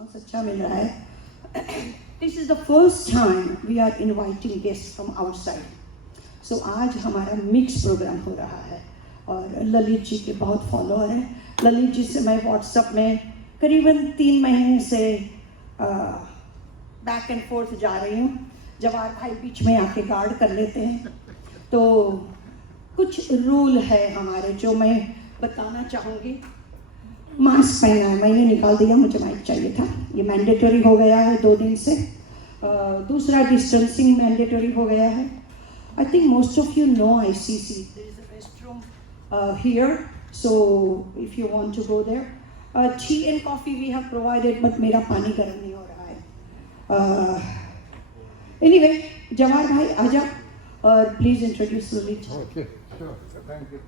Response अच्छा मिल रहा है. This is the first time we are inviting guests from outside. So आज हमारा मिक्स प्रोग्राम हो रहा है और ललित जी के बहुत फॉलोअर हैं. ललित जी से मैं व्हाट्सएप में करीबन 3 महीने से बैक एंड फोर्थ जा रही हूँ. जवाहर भाई बीच में आके गार्ड कर लेते हैं. तो कुछ रूल है हमारे जो मैं बताना चाहूँगी. मास्क पहना है, मैंने निकाल दिया, मुझे माइक चाहिए था. ये मैंडेटरी हो गया है 2 दिन से. दूसरा डिस्टेंसिंग मैंडेटरी हो गया है. I think most of you know ICC. There is a restroom here, so if you want to go there. Tea and coffee we have provided, but मेरा पानी गर्म नहीं हो रहा है. एनीवे, जवाहर भाई आ जाओ और please introduce Lalit. Okay, sure. Thank you.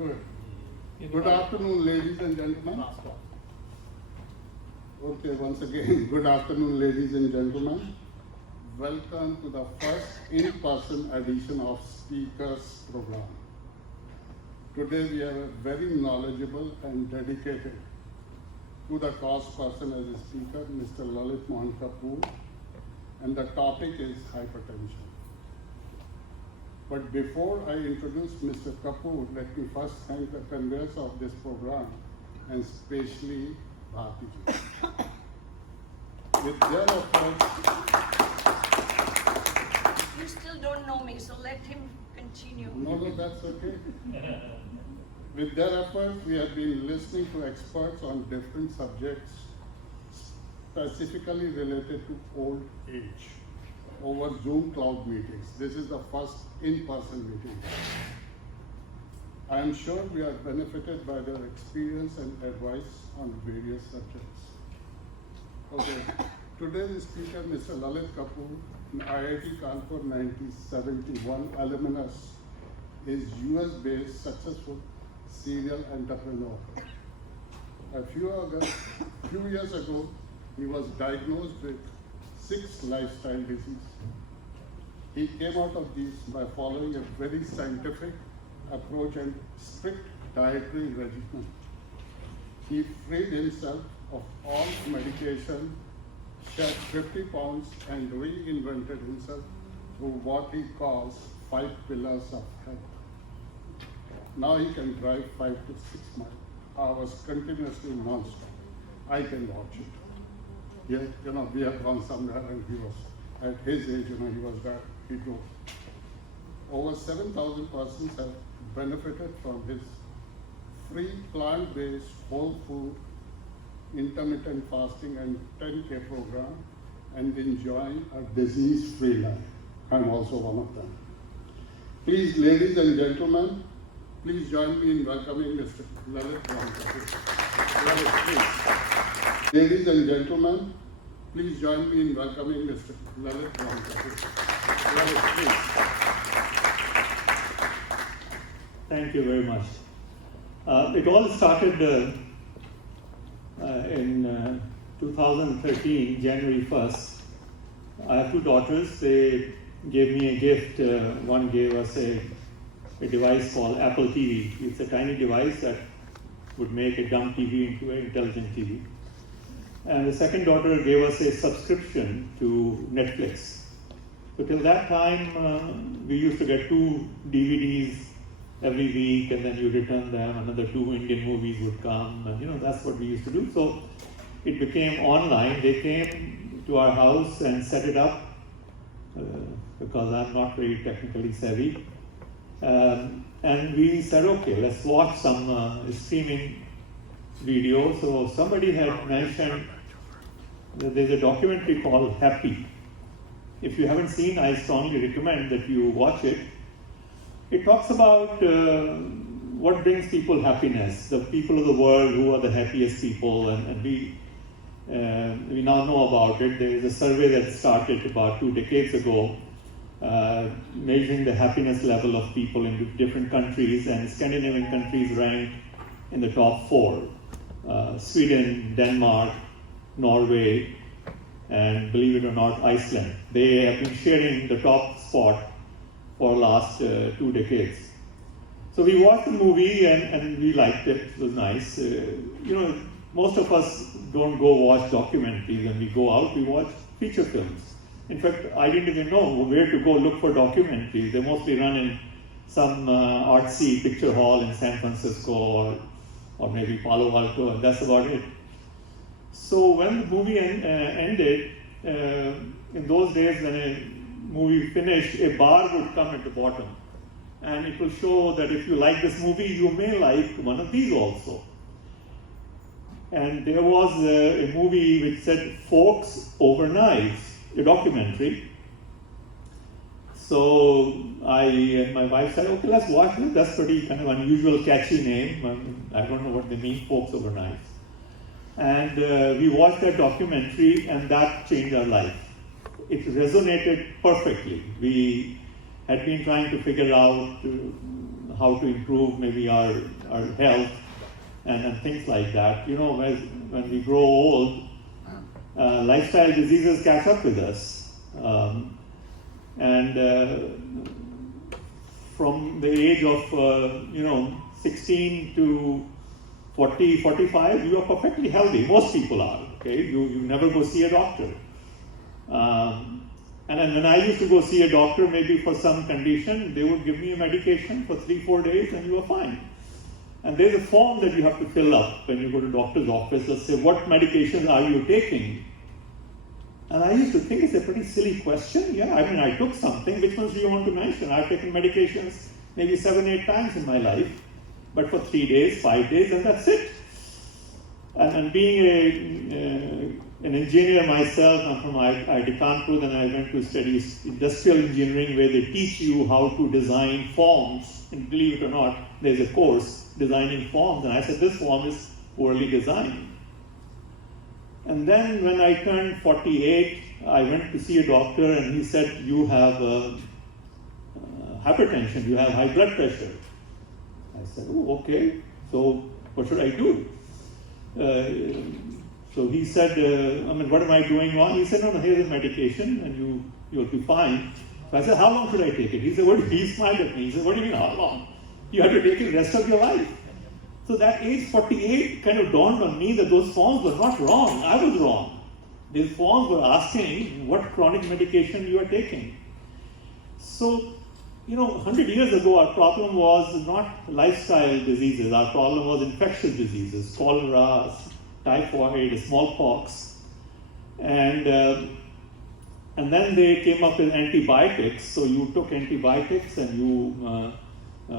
Good. Good afternoon, ladies and gentlemen. Okay, once again, good afternoon, ladies and gentlemen. Welcome to the first in-person edition of Speakers Program. Today we have a very knowledgeable and dedicated to the cause person as a speaker, Mr. Lalit M Kapoor, and the topic is hypertension. But before I introduce Mr. Kapoor, let me first thank the conveyors of this program, and especially Bharti ji. With their efforts, You still don't know me, so let him continue. no, that's okay. With their efforts, we have been listening to experts on different subjects, specifically related to old age, over Zoom cloud meetings. This is the first in-person meeting. I am sure we are benefited by their experience and advice on various subjects. Okay, today's speaker, Mr. Lalit Kapoor, an IIT Kanpur 1971 alumnus, is US-based successful serial entrepreneur. A few years ago, he was diagnosed with 6 lifestyle diseases. He came out of these by following a very scientific approach and strict dietary regimen. He freed himself of all medication, shed 50 pounds, and reinvented himself through what he calls 5 pillars of health. Now he can drive 5 to 6 hours continuously non-stop. I can watch it. Yeah, we have gone somewhere and he was, at his age, he was there, he drove. Over 7,000 persons have benefited from his free plant-based, whole food, intermittent fasting and 10K program, and enjoying a disease-free life. I'm also one of them. Please, ladies and gentlemen, please join me in welcoming Mr. Lalit Kapoor. Lalit, please. Ladies and gentlemen, please join me in welcoming Mr. Lalit Kapoor. Lalit, please. Thank you very much. It all started in 2013, January 1st. I have 2 daughters. They gave me a gift. One gave us a device called Apple TV. It's a tiny device that would make a dumb TV into an intelligent TV. And the second daughter gave us a subscription to Netflix. So till that time, we used to get 2 DVDs every week, and then you return them. Another 2 Indian movies would come, and that's what we used to do. So it became online. They came to our house and set it up because I'm not very technically savvy. And we said, okay, let's watch some streaming video. So somebody had mentioned that there's a documentary called Happy. If you haven't seen, I strongly recommend that you watch it. It talks about what brings people happiness, the people of the world who are the happiest people, and we now know about it. There is a survey that started about 2 decades ago, measuring the happiness level of people in different countries, and Scandinavian countries ranked in the top 4. Sweden, Denmark, Norway, and believe it or not, Iceland. They have been sharing the top spot for the last 2 decades. So we watched the movie and we liked it. It was nice. Most of us don't go watch documentaries. When we go out, we watch feature films. In fact, I didn't even know where to go look for documentaries. They mostly run in some artsy picture hall in San Francisco or maybe Palo Alto, and that's about it. So when the movie ended, in those days when a movie finished, a bar would come at the bottom. And it will show that if you like this movie, you may like one of these also. And there was a movie which said Forks Over Knives, a documentary. So I and my wife said, okay, let's watch it. That's pretty kind of unusual, catchy name. I don't know what they mean, Forks Over Knives. And we watched that documentary, and that changed our life. It resonated perfectly. We had been trying to figure out how to improve maybe our health and things like that. When we grow old, lifestyle diseases catch up with us. From the age of 16 to 40, 45, you are perfectly healthy. Most people are. Okay, you never go see a doctor. And then when I used to go see a doctor, maybe for some condition, they would give me a medication for 3-4 days, and you are fine. And there's a form that you have to fill up when you go to doctor's office. Let's say, what medications are you taking? And I used to think it's a pretty silly question. Yeah, I took something. Which ones do you want to mention? I've taken medications maybe 7-8 times in my life, but for 3 days, 5 days, and that's it. And being an engineer myself, I'm from IIT Kanpur, and I went to study industrial engineering where they teach you how to design forms. And believe it or not, there's a course, designing forms. And I said, this form is poorly designed. And then when I turned 48, I went to see a doctor, and he said, you have hypertension, you have high blood pressure. I said, oh, okay, so what should I do? So he said, what am I doing wrong? He said, no, here's a medication, and you'll be fine. So I said, how long should I take it? He said, he smiled at me. He said, what do you mean, how long? You have to take it the rest of your life. So that age 48 kind of dawned on me that those forms were not wrong. I was wrong. These forms were asking what chronic medication you are taking. So, 100 years ago, our problem was not lifestyle diseases. Our problem was infectious diseases, cholera, typhoid, smallpox. And then they came up with antibiotics. So you took antibiotics and you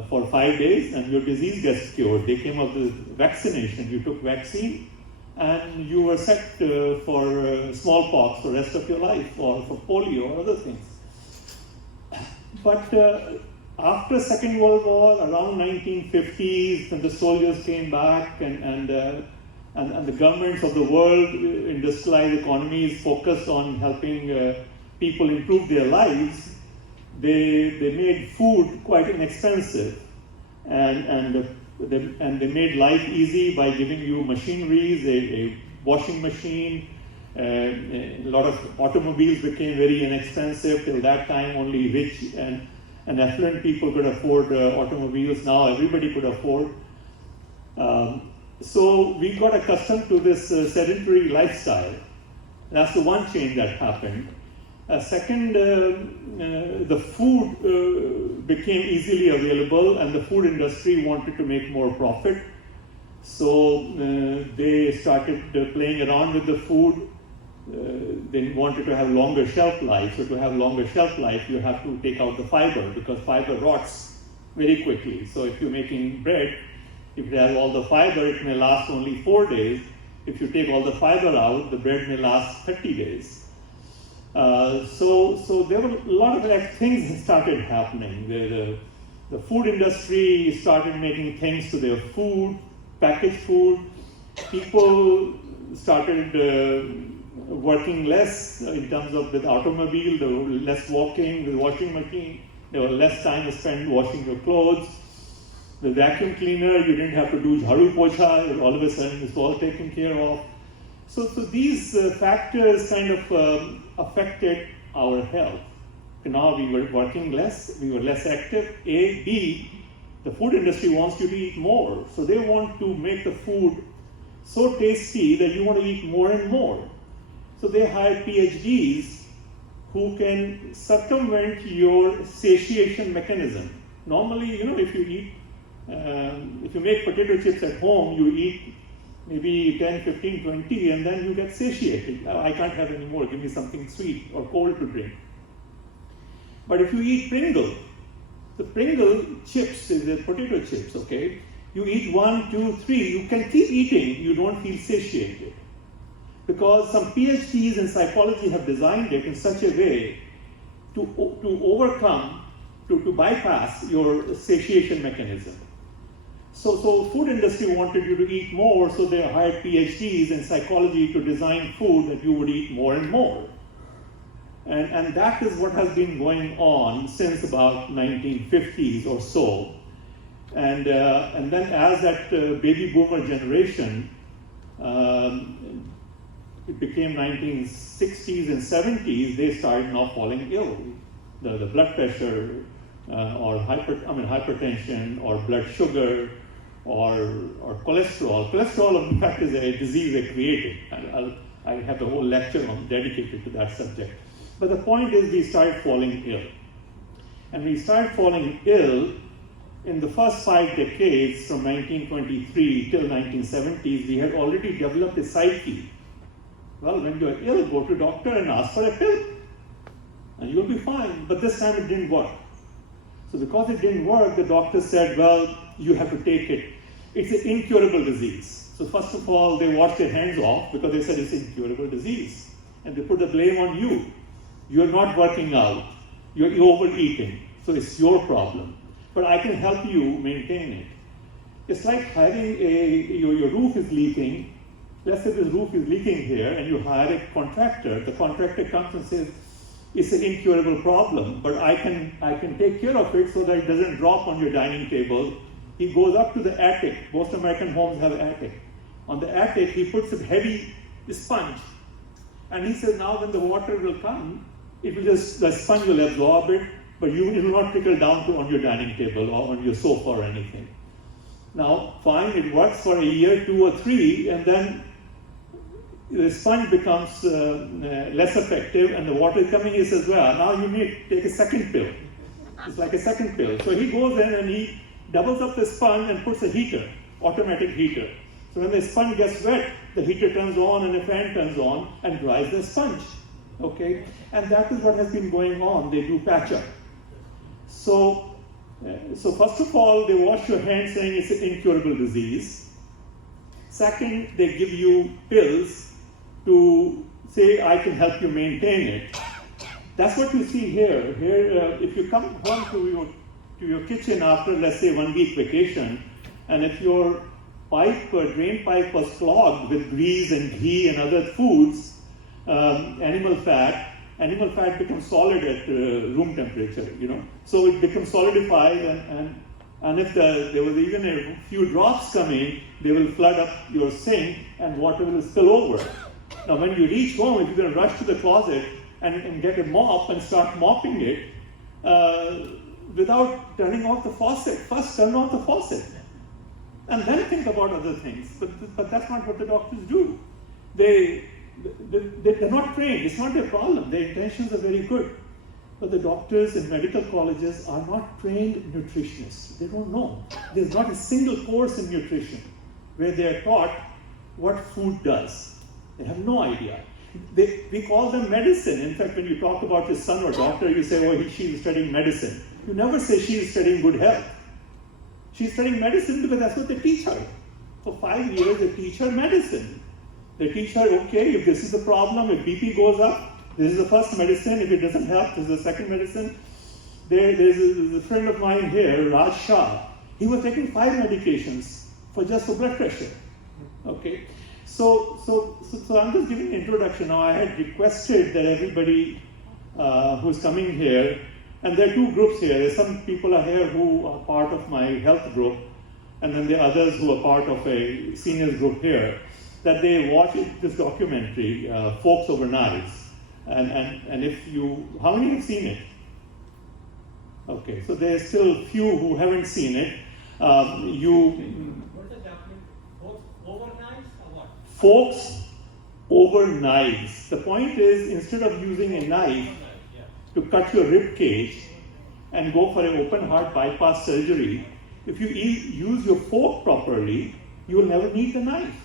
for 5 days, and your disease gets cured. They came up with vaccination. You took vaccine, and you were set for smallpox for the rest of your life, or for polio or other things. But after Second World War, around 1950s, when the soldiers came back, and the governments of the world, industrialized economies focused on helping people improve their lives, they made food quite inexpensive, and they made life easy by giving you machineries, a washing machine. A lot of automobiles became very inexpensive. Till that time, only rich and affluent people could afford automobiles. Now everybody could afford. So we got accustomed to this sedentary lifestyle. That's the one change that happened. Second, the food became easily available, and the food industry wanted to make more profit. So they started playing around with the food. They wanted to have longer shelf life. So to have longer shelf life, you have to take out the fiber, because fiber rots very quickly. So if you're making bread, if it has all the fiber, it may last only 4 days. If you take all the fiber out, the bread may last 30 days. So there were a lot of things that started happening. The food industry started making things to their food, packaged food. People started working less in terms of with automobile. There were less walking, with washing machine. There was less time spent washing your clothes. The vacuum cleaner, you didn't have to do jharu pocha. All of a sudden, it's all taken care of. So these factors kind of affected our health. Now we were working less, we were less active. A, B, the food industry wants you to eat more. So they want to make the food so tasty that you want to eat more and more. So they hire PhDs who can circumvent your satiation mechanism. Normally, if you eat, if you make potato chips at home, you eat maybe 10, 15, 20, and then you get satiated. I can't have any more, give me something sweet or cold to drink. But if you eat Pringle, the Pringle chips, the potato chips, okay, you eat 1, 2, 3, you can keep eating, you don't feel satiated. Because some PhDs in psychology have designed it in such a way to overcome, to bypass your satiation mechanism. So food industry wanted you to eat more, so they hired PhDs in psychology to design food that you would eat more and more. And that is what has been going on since about 1950s or so. And then as that baby boomer generation, it became 1960s and 70s, they started now falling ill. The blood pressure or hypertension or blood sugar or cholesterol. Cholesterol, in fact, is a disease they created. I have a whole lecture dedicated to that subject. But the point is we started falling ill. And we started falling ill in the first 5 decades, from 1923 till 1970s, we had already developed a psyche. Well, when you're ill, go to a doctor and ask for a pill. And you'll be fine. But this time it didn't work. So because it didn't work, the doctor said, well, you have to take it. It's an incurable disease. So first of all, they washed their hands off because they said it's an incurable disease. And they put the blame on you. You're not working out. You're overeating. So it's your problem. But I can help you maintain it. It's like having your roof is leaking. Let's say this roof is leaking here and you hire a contractor. The contractor comes and says, it's an incurable problem, but I can take care of it so that it doesn't drop on your dining table. He goes up to the attic. Most American homes have an attic. On the attic, he puts a heavy sponge. And he says, now when the water will come, the sponge will absorb it, but it will not trickle down on your dining table or on your sofa or anything. Now, fine, it works for a year, 2 or 3, and then the sponge becomes less effective and the water is coming. He says, well, now you need to take a second pill. It's like a second pill. So he goes in and he doubles up the sponge and puts a heater, automatic heater. So when the sponge gets wet, the heater turns on and a fan turns on and dries the sponge. Okay? And that is what has been going on. They do patch up. So first of all, they wash your hands saying it's an incurable disease. Second, they give you pills to say, I can help you maintain it. That's what you see here. Here, if you come home to your kitchen after, let's say, 1 week vacation, and if your drain pipe was clogged with grease and ghee and other foods, animal fat becomes solid at room temperature, So it becomes solidified, and if there was even a few drops coming, they will flood up your sink and water will spill over. Now when you reach home, if you're going to rush to the closet and get a mop and start mopping it, without turning off the faucet, first turn off the faucet. And then think about other things. But that's not what the doctors do. They're not trained. It's not their problem. Their intentions are very good. But the doctors in medical colleges are not trained nutritionists. They don't know. There's not a single course in nutrition where they are taught what food does. They have no idea. We call them medicine. In fact, when you talk about your son or daughter, you say, oh, she's studying medicine. You never say she's studying good health. She's studying medicine because that's what they teach her. For 5 years, they teach her medicine. They teach her, okay, if this is the problem, if BP goes up, this is the first medicine. If it doesn't help, this is the second medicine. There's a friend of mine here, Raj Shah. He was taking 5 medications for blood pressure. Okay, so I'm just giving an introduction now. I had requested that everybody who's coming here, and there are 2 groups here. There's some people are here who are part of my health group, and then there are others who are part of a seniors group here. that they watch this documentary, Forks Over Knives. And if you, how many have seen it? Okay, so there's still few who haven't seen it. What's the document? Over knives or what? Forks over knives. The point is, instead of using a knife to cut your rib cage and go for an open heart bypass surgery, if you use your fork properly, you will never need the knife.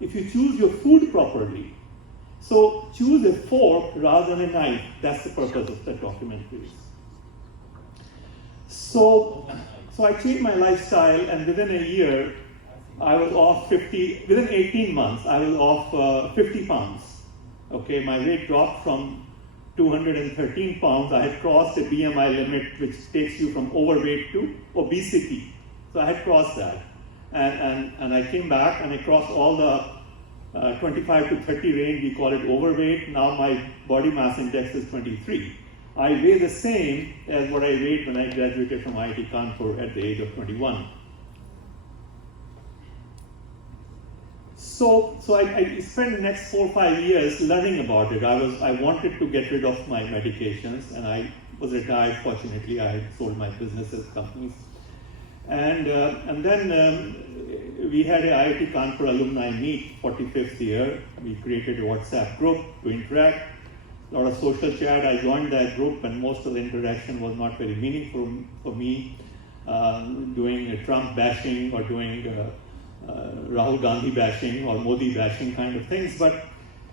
If you choose your food properly, so choose a fork rather than a knife. That's the purpose of the documentary. So I changed my lifestyle, and within a year, I was off 50, within 18 months, I was off 50 pounds. Okay, my weight dropped from 213 pounds. I had crossed a BMI limit which takes you from overweight to obesity. So I had crossed that. And I came back and I crossed all the 25 to 30 range, we call it overweight. Now my body mass index is 23. I weigh the same as what I weighed when I graduated from IIT Kanpur at the age of 21. So I spent the next 4 or 5 years learning about it. I wanted to get rid of my medications, and I was retired. Fortunately, I had sold my businesses, companies, and then we had a IIT Kanpur alumni meet, 45th year. We created a WhatsApp group to interact. A lot of social chat. I joined that group, and most of the interaction was not very meaningful for me, doing a Trump bashing or doing Rahul Gandhi bashing or Modi bashing kind of things. But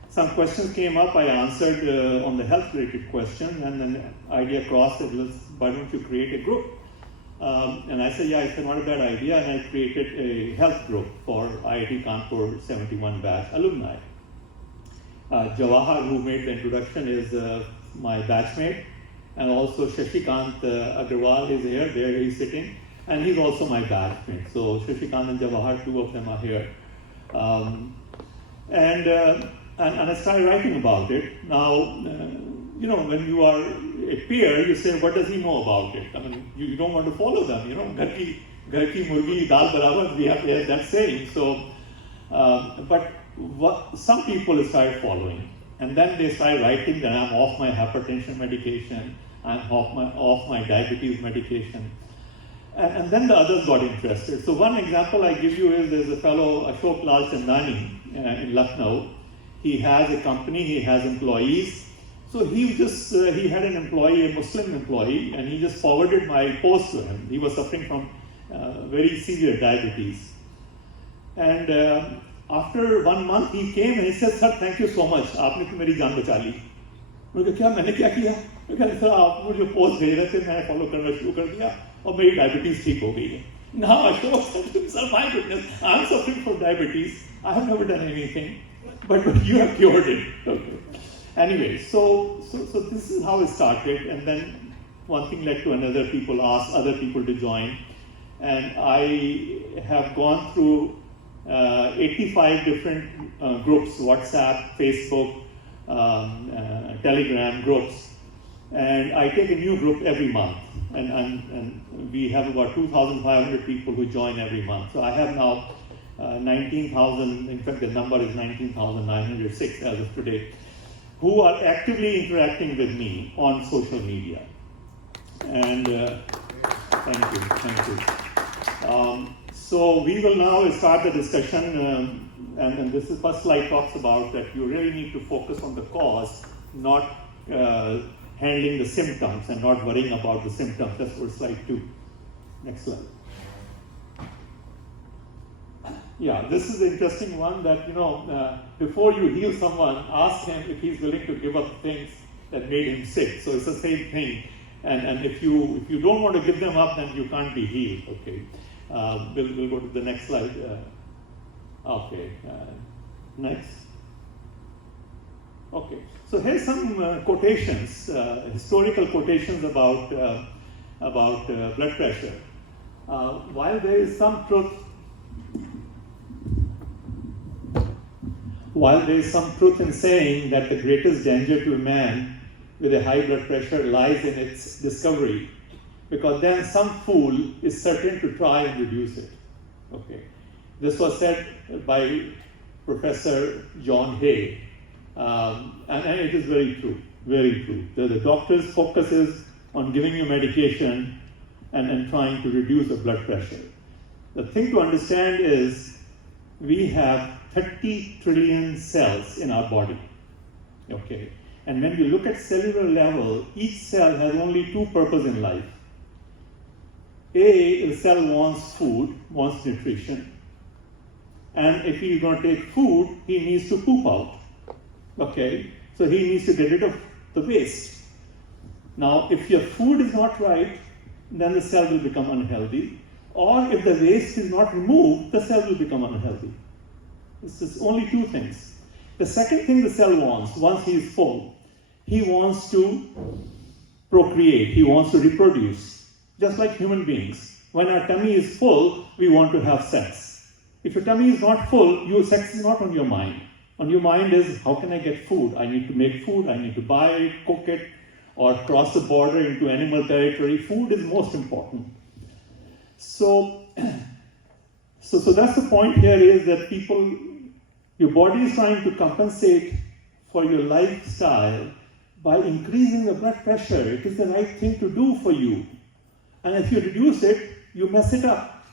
some questions came up. I answered on the health-related questions, and then idea crossed that, why don't you create a group? And I said, yeah, it's not a bad idea, and I created a health group for IIT Kanpur 71 batch alumni. Jawahar, who made the introduction, is my batchmate, and also Shashikant Agrawal is here, there he's sitting, and he's also my batchmate. So Shashikant and Jawahar, two of them are here. And I started writing about it. Now, you know, when you are a peer, you say, what does he know about it? I mean, you don't want to follow them, you know, Ghar ki murgi dal barabar, we have that saying. So, but some people started following, and then they started writing that I'm off my hypertension medication, I'm off my diabetes medication. And then the others got interested. So one example I give you is there's a fellow, Ashok Lal Chandani in Lucknow. He has a company, he has employees. So he had an employee, a Muslim employee, and he just forwarded my post to him. He was suffering from very severe diabetes. And after 1 month he came and he said, sir, thank you so much. आपने तो मेरी जान बचा ली. मैंने कहा मैंने क्या किया? मैं कहा सर आप मुझे पोस्ट भेज रहे थे, मैंने फॉलो करना शुरू कर दिया और मेरी डायबिटीज ठीक हो गई है. Now Ashok said, sir, my goodness, I'm suffering from diabetes. I have never done anything, but you have cured it. Okay. Anyway, so this is how it started, and then one thing led to another. People asked other people to join, and I have gone through 85 different groups, WhatsApp, Facebook, Telegram groups, and I take a new group every month, and we have about 2,500 people who join every month. So I have now 19,000, in fact the number is 19,906 as of today, who are actively interacting with me on social media. And thank you. So we will now start the discussion, and this is first slide talks about that you really need to focus on the cause, not handling the symptoms and not worrying about the symptoms. That's for slide 2. Next slide. Yeah, this is an interesting one that, you know, before you heal someone, ask him if he's willing to give up things that made him sick. So it's the same thing. And if you don't want to give them up, then you can't be healed. Okay. We'll go to the next slide. Okay. Next. Okay. So here's some quotations, historical quotations about blood pressure. While there is some truth in saying that the greatest danger to a man with a high blood pressure lies in its discovery, because then some fool is certain to try and reduce it. Okay. This was said by Professor John Hay, and it is very true, very true. The doctor's focus is on giving you medication and trying to reduce the blood pressure. The thing to understand is we have 30 trillion cells in our body, okay? And when you look at cellular level, each cell has only two purposes in life. A, the cell wants food, wants nutrition. And if he's going to take food, he needs to poop out, okay? So he needs to get rid of the waste. Now, if your food is not right, then the cell will become unhealthy. Or if the waste is not removed, the cell will become unhealthy. This is only two things. The second thing the cell wants, once he is full, he wants to procreate, he wants to reproduce, just like human beings. When our tummy is full, we want to have sex. If your tummy is not full, your sex is not on your mind. On your mind is, how can I get food? I need to make food, I need to buy it, cook it, or cross the border into animal territory. Food is most important. So that's the point here, is that your body is trying to compensate for your lifestyle by increasing the blood pressure. It is the right thing to do for you. And if you reduce it, you mess it up.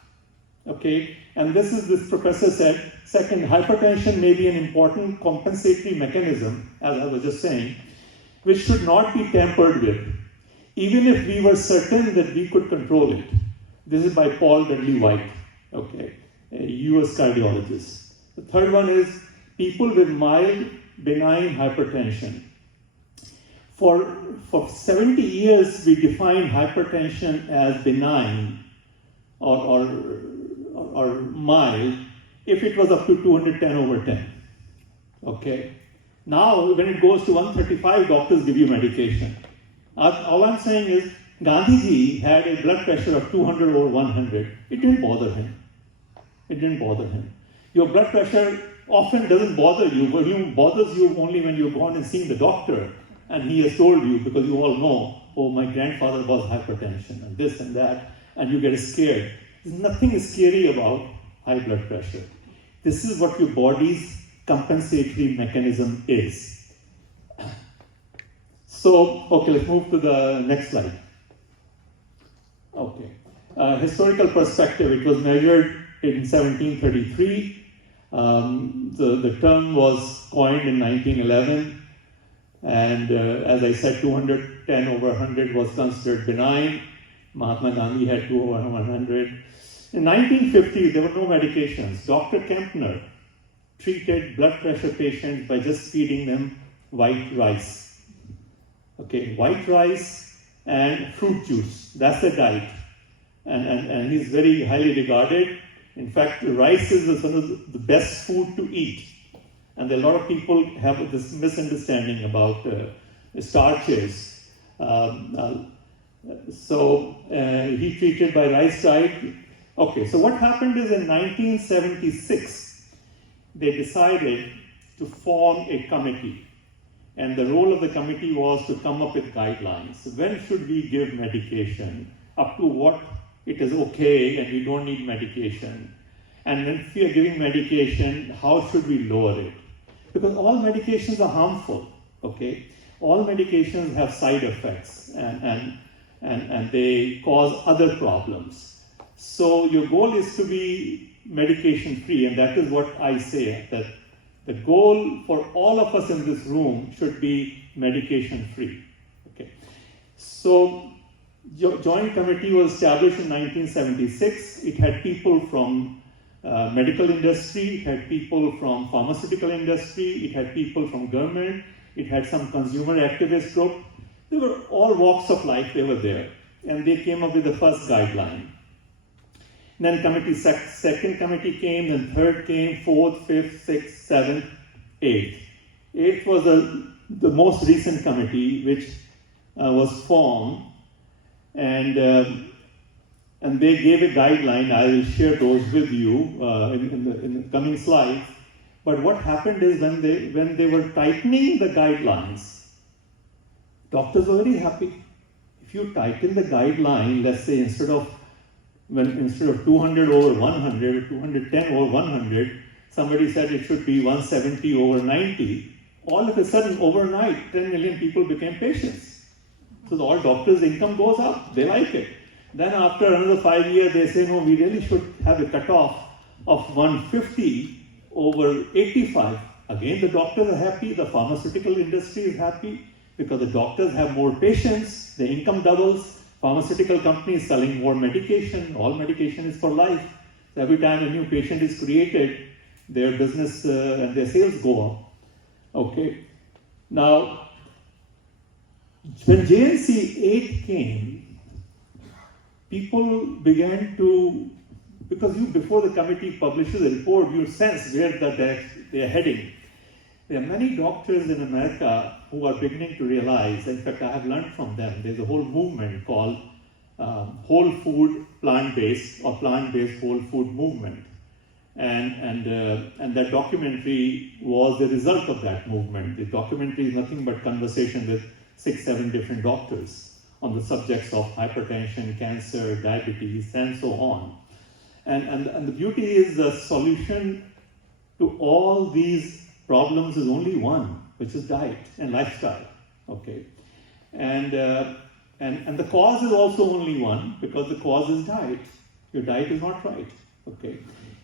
Okay? And this professor said, second, hypertension may be an important compensatory mechanism, as I was just saying, which should not be tampered with, even if we were certain that we could control it. This is by Paul Dudley White, okay, a US cardiologist. The third one is people with mild benign hypertension. For 70 years, we defined hypertension as benign or mild if it was up to 210/10. Okay. Now, when it goes to 135, doctors give you medication. All I'm saying is, Gandhiji had a blood pressure of 200/100. It didn't bother him. It didn't bother him. Your blood pressure often doesn't bother you, but it bothers you only when you've gone and seen the doctor and he has told you, because you all know, oh, my grandfather was hypertension and this and that, and you get scared. There's nothing scary about high blood pressure. This is what your body's compensatory mechanism is. So, okay, let's move to the next slide. Okay. Historical perspective, it was measured in 1733. The term was coined in 1911. And as I said, 210/100 was considered benign. Mahatma Gandhi had 2/100. In 1950, there were no medications. Dr. Kempner treated blood pressure patients by just feeding them white rice. Okay, white rice and fruit juice. That's the diet. And he's very highly regarded. In fact, rice is one of the best food to eat. And a lot of people have this misunderstanding about starches. So he treated by rice diet. Okay, so what happened is in 1976, they decided to form a committee. And the role of the committee was to come up with guidelines. When should we give medication? Up to what it is okay and we don't need medication? And if we are giving medication, how should we lower it? Because all medications are harmful, okay? All medications have side effects and they cause other problems. So your goal is to be medication free, and that is what I say, that the goal for all of us in this room should be medication free, okay? So Joint Committee was established in 1976. It had people from medical industry, it had people from pharmaceutical industry, it had people from government, it had some consumer activist group. They were all walks of life, they were there. And they came up with the first guideline. Then second committee came, then third came, fourth, fifth, sixth, seventh, eighth. Eighth was the most recent committee which was formed. And they gave a guideline. I will share those with you in the coming slides. But what happened is when they were tightening the guidelines, doctors were very happy. If you tighten the guideline, let's say instead of 200/100 or 210/100, somebody said it should be 170 over 90. All of a sudden, overnight, 10 million people became patients. So all doctors' income goes up. They like it. Then after another 5 years, they say, no, we really should have a cutoff of 150 over 85. Again, the doctors are happy. The pharmaceutical industry is happy because the doctors have more patients. The income doubles. Pharmaceutical companies selling more medication. All medication is for life. So every time a new patient is created, their business and their sales go up. Okay. Now, when JNC 8 came, people began to, because before the committee publishes a report, you sense where they are heading. There are many doctors in America who are beginning to realize, in fact, I have learned from them, there's a whole movement called whole food plant-based or plant-based whole food movement. And that documentary was the result of that movement. The documentary is nothing but conversation with 6-7 different doctors on the subjects of hypertension, cancer, diabetes, and so on. And the beauty is the solution to all these problems is only one, which is diet and lifestyle. Okay, and the cause is also only one, because the cause is diet. Your diet is not right. Okay.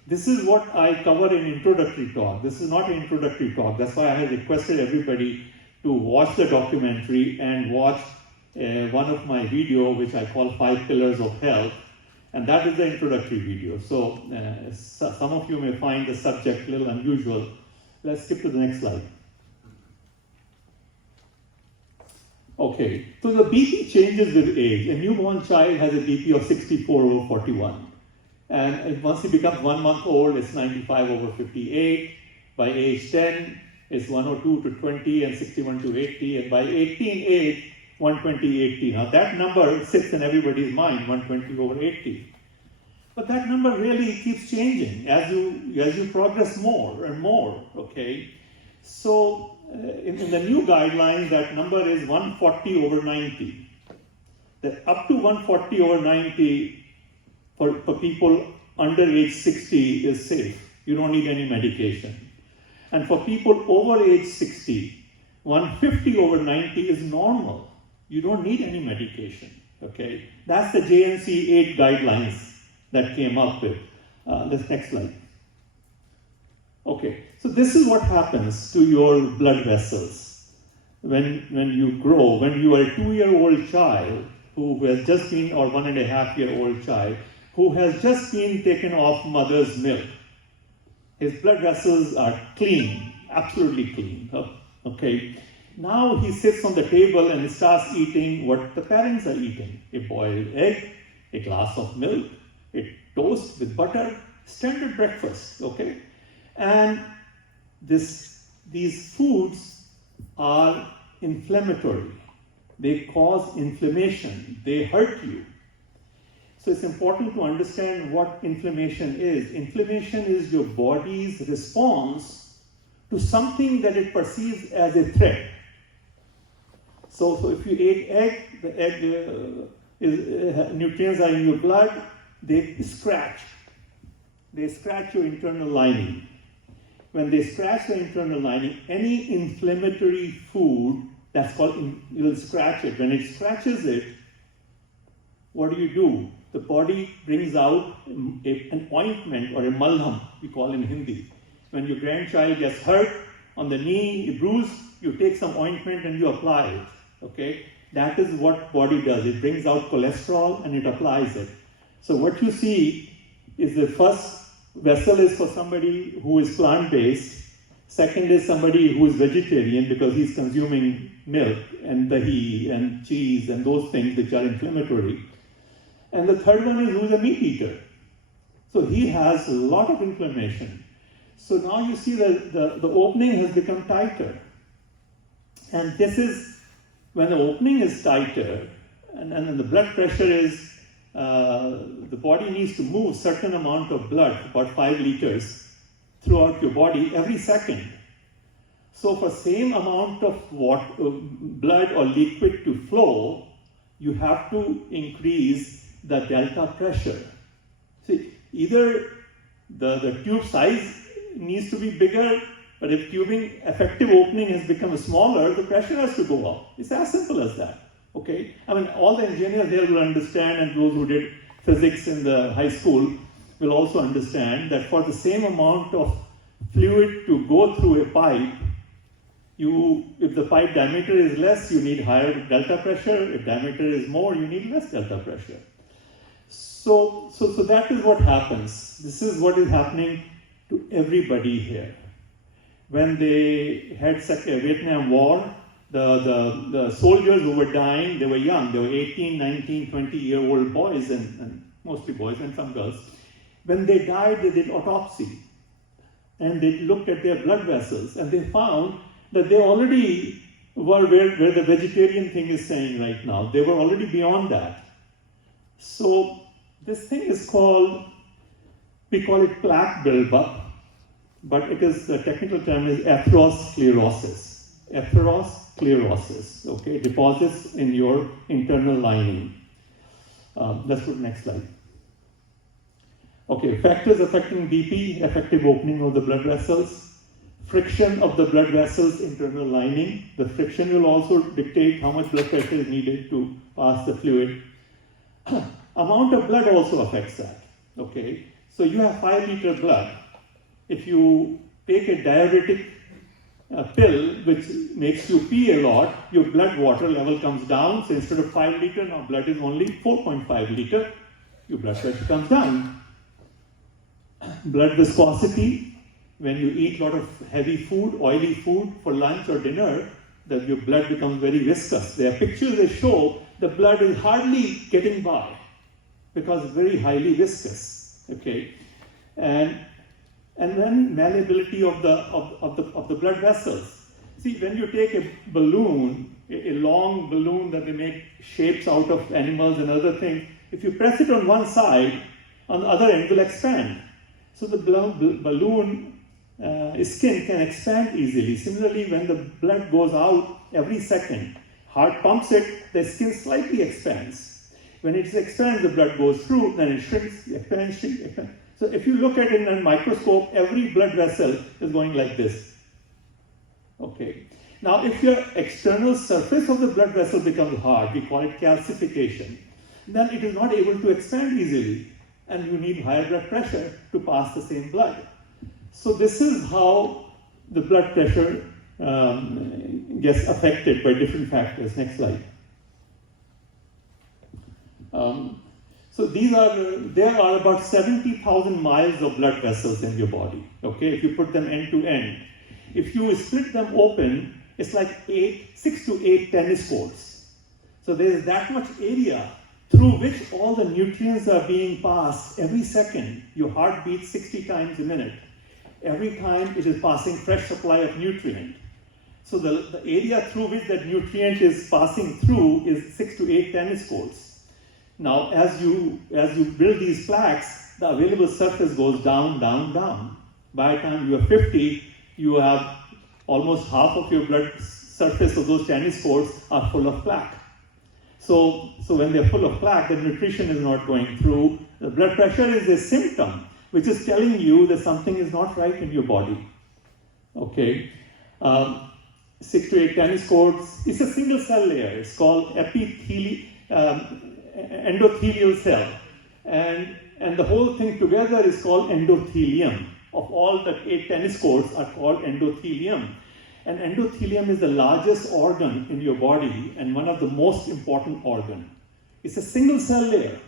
This is what I cover in introductory talk. This is not an introductory talk. That's why I have requested everybody to watch the documentary and watch one of my video, which I call 5 Pillars of Health. And that is the introductory video. So some of you may find the subject a little unusual. Let's skip to the next slide. Okay, so the BP changes with age. A newborn child has a BP of 64 over 41. And once he becomes 1 month old, it's 95 over 58. By age 10, it's 102 to 20 and 61 to 80. And by 18 age, 120, 80. Now that number sits in everybody's mind, 120 over 80. But that number really keeps changing as you progress more and more, okay? So in the new guidelines, that number is 140 over 90. That up to 140 over 90 for people under age 60 is safe. You don't need any medication. And for people over age 60, 150 over 90 is normal. You don't need any medication, okay? That's the JNC 8 guidelines that came up with. This next slide. Okay, so this is what happens to your blood vessels when you grow. When you are a 2-year-old child who has just been, or 1.5-year-old child, who has just been taken off mother's milk. His blood vessels are clean, absolutely clean, okay? Now he sits on the table and starts eating what the parents are eating. A boiled egg, a glass of milk, a toast with butter, standard breakfast, okay? And these foods are inflammatory. They cause inflammation, they hurt you. So it's important to understand what inflammation is. Inflammation is your body's response to something that it perceives as a threat. So if you ate egg, the egg nutrients are in your blood, they scratch. They scratch your internal lining. When they scratch the internal lining, any inflammatory food, that's called, you will scratch it. When it scratches it, what do? The body brings out an ointment or a malham, we call in Hindi. When your grandchild gets hurt on the knee, a bruise, you take some ointment and you apply it, okay? That is what body does. It brings out cholesterol and it applies it. So what you see is the first vessel is for somebody who is plant-based. Second is somebody who is vegetarian because he's consuming milk and dahi and cheese and those things which are inflammatory. And the third one is who's a meat eater. So he has a lot of inflammation. So now you see that the opening has become tighter. And this is, when the opening is tighter, and the blood pressure is, the body needs to move certain amount of blood, about 5 liters, throughout your body every second. So for same amount of blood or liquid to flow, you have to increase the delta pressure. See, either the tube size needs to be bigger, but if tubing effective opening has become smaller, the pressure has to go up. It's as simple as that. Okay? I mean, all the engineers here will understand, and those who did physics in the high school will also understand that for the same amount of fluid to go through a pipe, if the pipe diameter is less, you need higher delta pressure. If diameter is more, you need less delta pressure. So that is what happens. This is what is happening to everybody here. When they had Vietnam War, the soldiers who were dying, they were young. They were 18, 19, 20-year-old boys, and mostly boys and some girls. When they died, they did autopsy. And they looked at their blood vessels, and they found that they already were where the vegetarian thing is saying right now. They were already beyond that. So this thing is called, we call it plaque buildup, but it is, the technical term is atherosclerosis. Atherosclerosis, okay, deposits in your internal lining. Let's put next slide. Okay, factors affecting BP, effective opening of the blood vessels, friction of the blood vessels, internal lining. The friction will also dictate how much blood pressure is needed to pass the fluid. Amount of blood also affects that, okay? So you have 5 liter blood. If you take a diuretic pill which makes you pee a lot, your blood water level comes down. So instead of 5 liter, now blood is only 4.5 liter. Your blood pressure comes down. Blood viscosity. When you eat a lot of heavy food, oily food for lunch or dinner, that your blood becomes very viscous. There are pictures that show the blood is hardly getting by because it's very highly viscous. Okay, and then malleability of the blood vessels. See, when you take a balloon, a long balloon that they make shapes out of animals and other things, if you press it on one side, on the other end it will expand. So the balloon skin can expand easily. Similarly, when the blood goes out every second, heart pumps it, the skin slightly expands. When it expands, the blood goes through, then it shrinks, expands, shrinks, expands. So if you look at it in a microscope, every blood vessel is going like this. Okay. Now, if your external surface of the blood vessel becomes hard, we call it calcification, then it is not able to expand easily, and you need higher blood pressure to pass the same blood. So this is how the blood pressure gets affected by different factors. Next slide. So there are about 70,000 miles of blood vessels in your body. Okay, if you put them end to end, if you split them open, it's like 6 to 8 tennis courts. So there is that much area through which all the nutrients are being passed every second. Your heart beats 60 times a minute. Every time it is passing fresh supply of nutrient. So the area through which that nutrient is passing through is 6 to 8 tennis courts. Now, as you build these plaques, the available surface goes down, down, down. By the time you are 50, you have almost half of your blood surface of those tennis courts are full of plaque. So when they're full of plaque, the nutrition is not going through. The blood pressure is a symptom which is telling you that something is not right in your body. Okay, 6 to 8 tennis courts. It's a single cell layer. It's called endothelial cell, and the whole thing together is called endothelium. Of all the 8 tennis courts are called endothelium. And endothelium is the largest organ in your body and one of the most important organ. It's a single cell layer,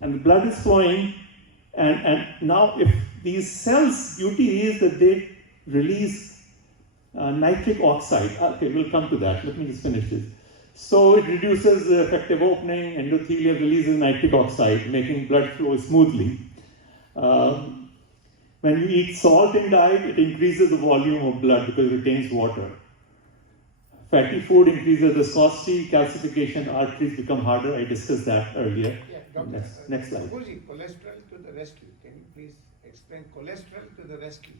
and the blood is flowing. And now, if these cells' beauty is that they release nitric oxide. Okay, we'll come to that. Let me just finish this. So it reduces the effective opening. Endothelium releases nitric oxide, making blood flow smoothly. When you eat salt in diet, it increases the volume of blood because it retains water. Fatty food increases viscosity, calcification, arteries become harder. I discussed that earlier. Yeah, Doctor, Next slide. Kapoorji, cholesterol to the rescue. Can you please explain cholesterol to the rescue?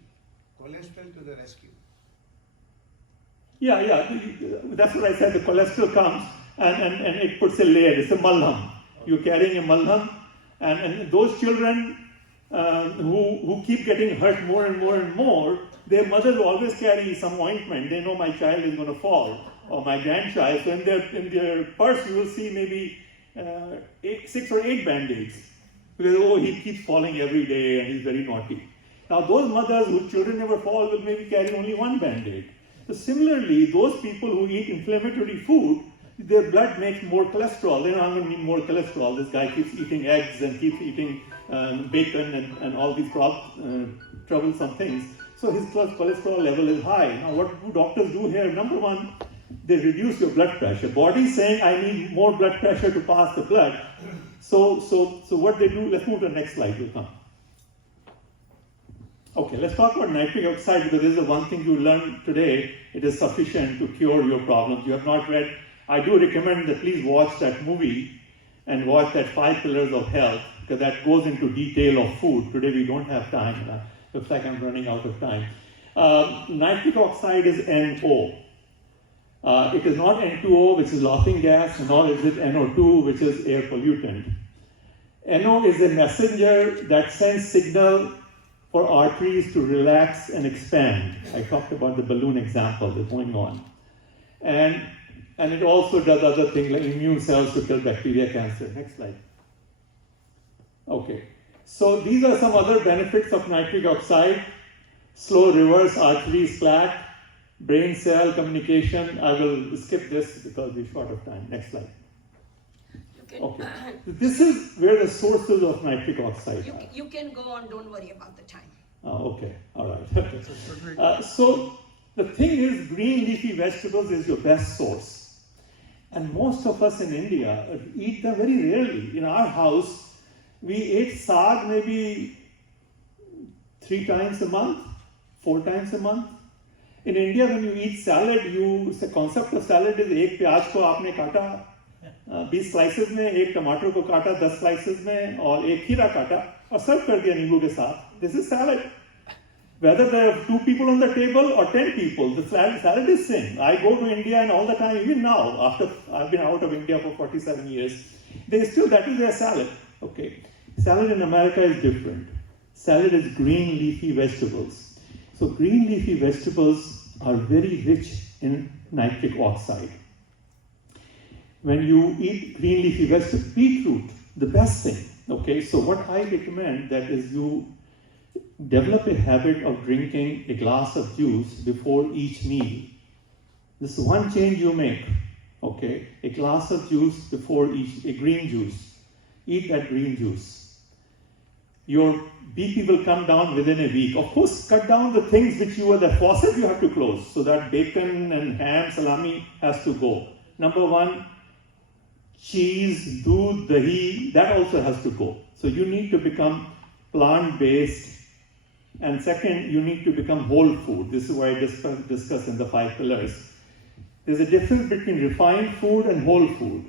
Cholesterol to the rescue. Yeah, that's what I said. The cholesterol comes and it puts a layer. It's a malham. You're carrying a malham, and those children who keep getting hurt more and more and more, their mother will always carry some ointment. They know my child is going to fall, or my grandchild. So in their purse, you will see maybe 6 or 8 band-aids. Because, oh, he keeps falling every day and he's very naughty. Now, those mothers whose children never fall will maybe carry only 1 band-aid. So similarly, those people who eat inflammatory food, their blood makes more cholesterol. They're not going to need more cholesterol. This guy keeps eating eggs and keeps eating bacon and all these troublesome things. So his cholesterol level is high. Now, what do doctors do here? Number one, they reduce your blood pressure. Body is saying, I need more blood pressure to pass the blood. So what they do, let's move to the next slide, will come. Okay, let's talk about nitric oxide, because this is the one thing you learned today. It is sufficient to cure your problems. You have not read, I do recommend that please watch that movie and watch that 5 Pillars of Health, because that goes into detail of food. Today we don't have time. Looks like I'm running out of time. Nitric oxide is NO. It is not N2O, which is laughing gas, nor is it NO2, which is air pollutant. NO is a messenger that sends signal for arteries to relax and expand. I talked about the balloon example, the going on. And it also does other things like immune cells to kill bacteria, cancer. Next slide. Okay, so these are some other benefits of nitric oxide. Slow reverse arteries plaque, brain cell communication. I will skip this because we're short of time. Next slide. Okay, this is where the sources of nitric oxide are. You can go on, don't worry about the time. Okay, all right. So the thing is, green leafy vegetables is your best source. And most of us in India eat them very rarely. In our house, we ate saag maybe 3 times a month, 4 times a month. In India, when you eat salad, the concept of salad is एक प्याज को आपने काटा 20 slices में, एक टमाटर को काटा 10 slices में, और एक खीरा काटा और सर्व कर दिया नींबू के साथ. This is salad. Whether there are 2 people on the table or 10 people, the salad is same. I go to India and all the time, even now, after I've been out of India for 47 years, that is their salad. Okay. Salad in America is different. Salad is green leafy vegetables. So green leafy vegetables are very rich in nitric oxide. When you eat green leafy vegetables, beetroot, the best thing. Okay, so what I recommend that is you develop a habit of drinking a glass of juice before each meal. This is one change you make. Okay, a glass of juice before a green juice. Eat that green juice. Your BP will come down within a week. Of course, cut down the things which the faucet you have to close, so that bacon and ham, salami has to go. Number 1, cheese, doodh, dahi, that also has to go. So you need to become plant-based. And second, you need to become whole food. This is what I discussed in the 5 pillars. There's a difference between refined food and whole food.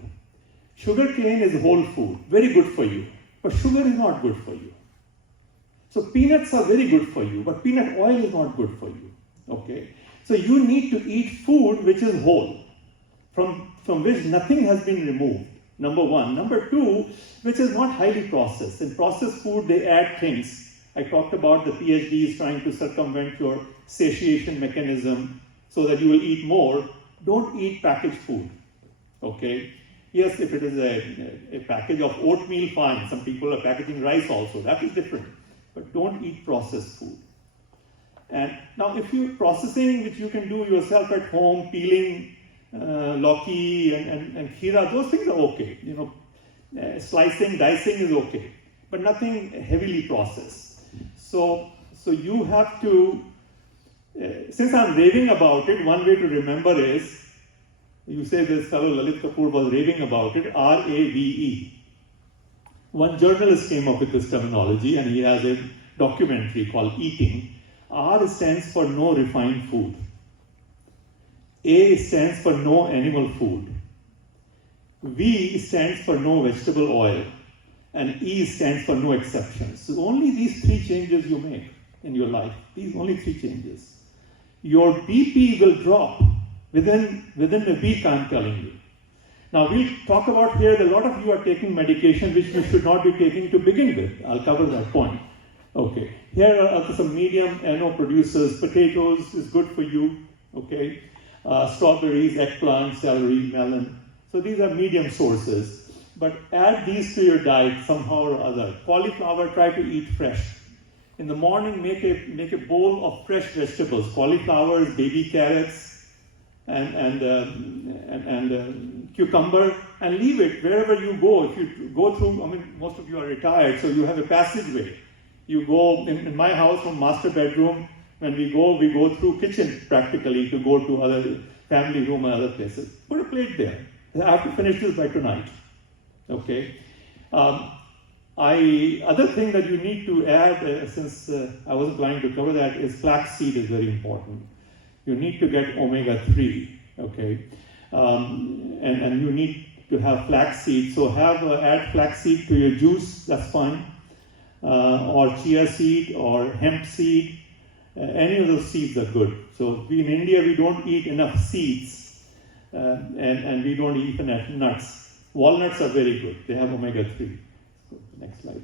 Sugar cane is whole food, very good for you, but sugar is not good for you. So peanuts are very good for you, but peanut oil is not good for you. Okay? So you need to eat food which is whole, from which nothing has been removed. Number 1. Number 2, which is not highly processed. In processed food, they add things. I talked about the PhDs trying to circumvent your satiation mechanism so that you will eat more. Don't eat packaged food. Okay? Yes, if it is a package of oatmeal, fine. Some people are packaging rice also. That is different. But don't eat processed food. And now, if you're processing, which you can do yourself at home, peeling lauki and khira, those things are okay. Slicing, dicing is okay, but nothing heavily processed. So you have to, since I'm raving about it, one way to remember is, you say this fellow Lalit Kapoor was raving about it, RAVE. One journalist came up with this terminology, and he has a documentary called Eating. R stands for no refined food. A stands for no animal food. V stands for no vegetable oil. And E stands for no exceptions. So only these 3 changes you make in your life. These only 3 changes. Your BP will drop within a week, I'm telling you. Now we'll talk about here that a lot of you are taking medication which you should not be taking to begin with. I'll cover that point. Okay, here are some medium NO producers. Potatoes is good for you, okay? Strawberries, eggplant, celery, melon. So these are medium sources. But add these to your diet somehow or other. Cauliflower, try to eat fresh. In the morning, make a bowl of fresh vegetables, cauliflowers, baby carrots, and cucumber, and leave it wherever you go. If you go through, I mean, most of you are retired, so you have a passageway. You go in my house from master bedroom. When we go through kitchen practically to go to other family room and other places. Put a plate there. I have to finish this by tonight. Okay. Other thing that you need to add, since I wasn't planning to cover that, is flax seed is very important. You need to get omega-3, okay? And you need to have flax seed. So add flax seed to your juice, that's fine. Or chia seed or hemp seed. Any of those seeds are good. So in India, we don't eat enough seeds and we don't eat enough nuts. Walnuts are very good. They have omega-3. Next slide.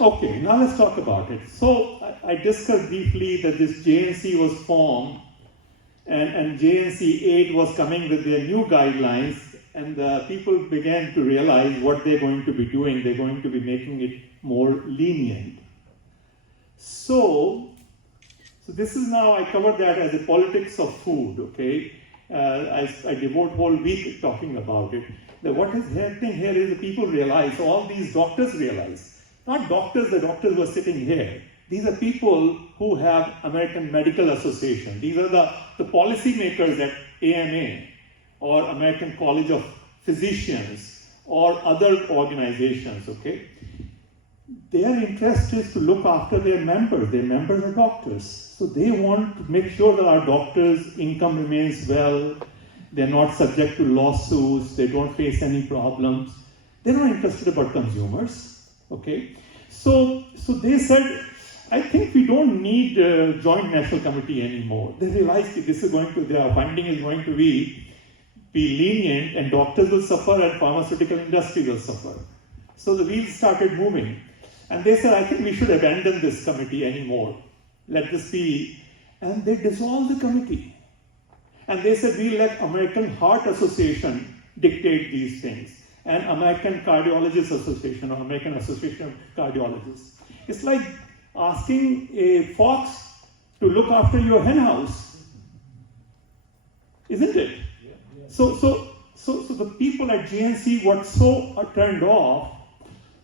Okay, now let's talk about it. So I discussed briefly that this JNC was formed and JNC 8 was coming with their new guidelines, and people began to realize what they're going to be doing. They're going to be making it more lenient. So this is now, I covered that as the politics of food, okay? I devote whole week talking about it. That what is happening here is the people realize, all these doctors realize, not doctors, the doctors were sitting here. These are people who have American Medical Association. These are the policy makers at AMA or American College of Physicians or other organizations, okay? Their interest is to look after their members. Their members are doctors. So they want to make sure that our doctors' income remains well. They're not subject to lawsuits. They don't face any problems. They're not interested about consumers. Okay? So they said, I think we don't need a Joint National Committee anymore. They realized that their funding is going to be lenient, and doctors will suffer and pharmaceutical industry will suffer. So the wheels started moving. And they said, I think we should abandon this committee anymore. Let this be. And they dissolved the committee. And they said, we let American Heart Association dictate these things. And American Cardiologists Association or American Association of Cardiologists. It's like asking a fox to look after your hen house. Isn't it? Yeah. So the people at GNC were so turned off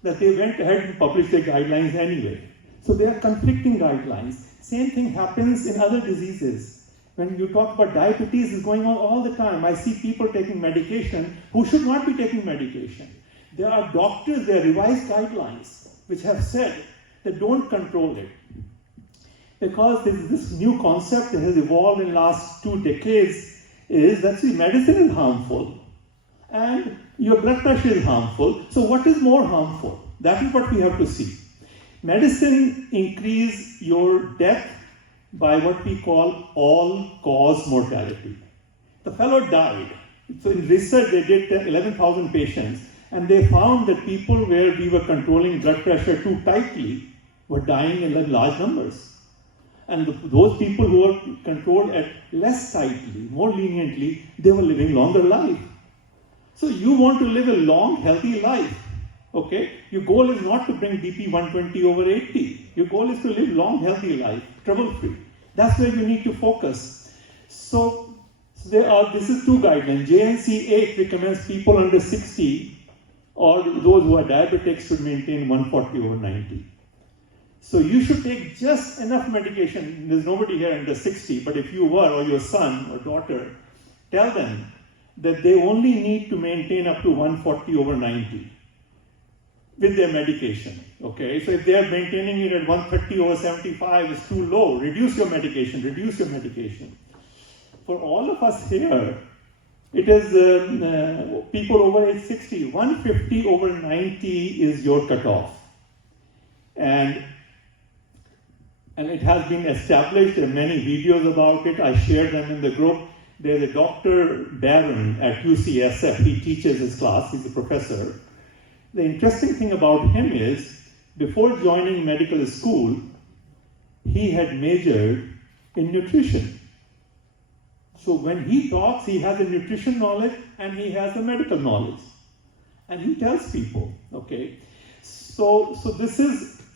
that they went ahead and published their guidelines anyway. So they are conflicting guidelines. Same thing happens in other diseases. When you talk about diabetes, it's going on all the time. I see people taking medication who should not be taking medication. There are doctors, there are revised guidelines which have said that don't control it. Because there is this new concept that has evolved in the last 2 decades is that see, medicine is harmful and your blood pressure is harmful. So what is more harmful? That is what we have to see. Medicine increase your death by what we call all-cause mortality. The fellow died. So in research, they did 11,000 patients, and they found that people where we were controlling blood pressure too tightly were dying in large numbers. And those people who were controlled at less tightly, more leniently, they were living longer life. So you want to live a long, healthy life. Okay? Your goal is not to bring BP 120 over 80. Your goal is to live long, healthy life, trouble-free. That's where you need to focus. So this is 2 guidelines. JNC 8 recommends people under 60 or those who are diabetics should maintain 140 over 90. So you should take just enough medication. There's nobody here under 60, but if you were, or your son or daughter, tell them that they only need to maintain up to 140 over 90 with their medication, okay? So if they are maintaining it at 130 over 75, it's too low. Reduce your medication, reduce your medication. For all of us here, it is people over age 60, 150 over 90 is your cutoff. And it has been established, there are many videos about it, I shared them in the group. There's a Dr. Barron at UCSF, he teaches his class, he's a professor. The interesting thing about him is, before joining medical school, he had majored in nutrition. So when he talks, he has the nutrition knowledge and he has the medical knowledge. And he tells people, okay? So the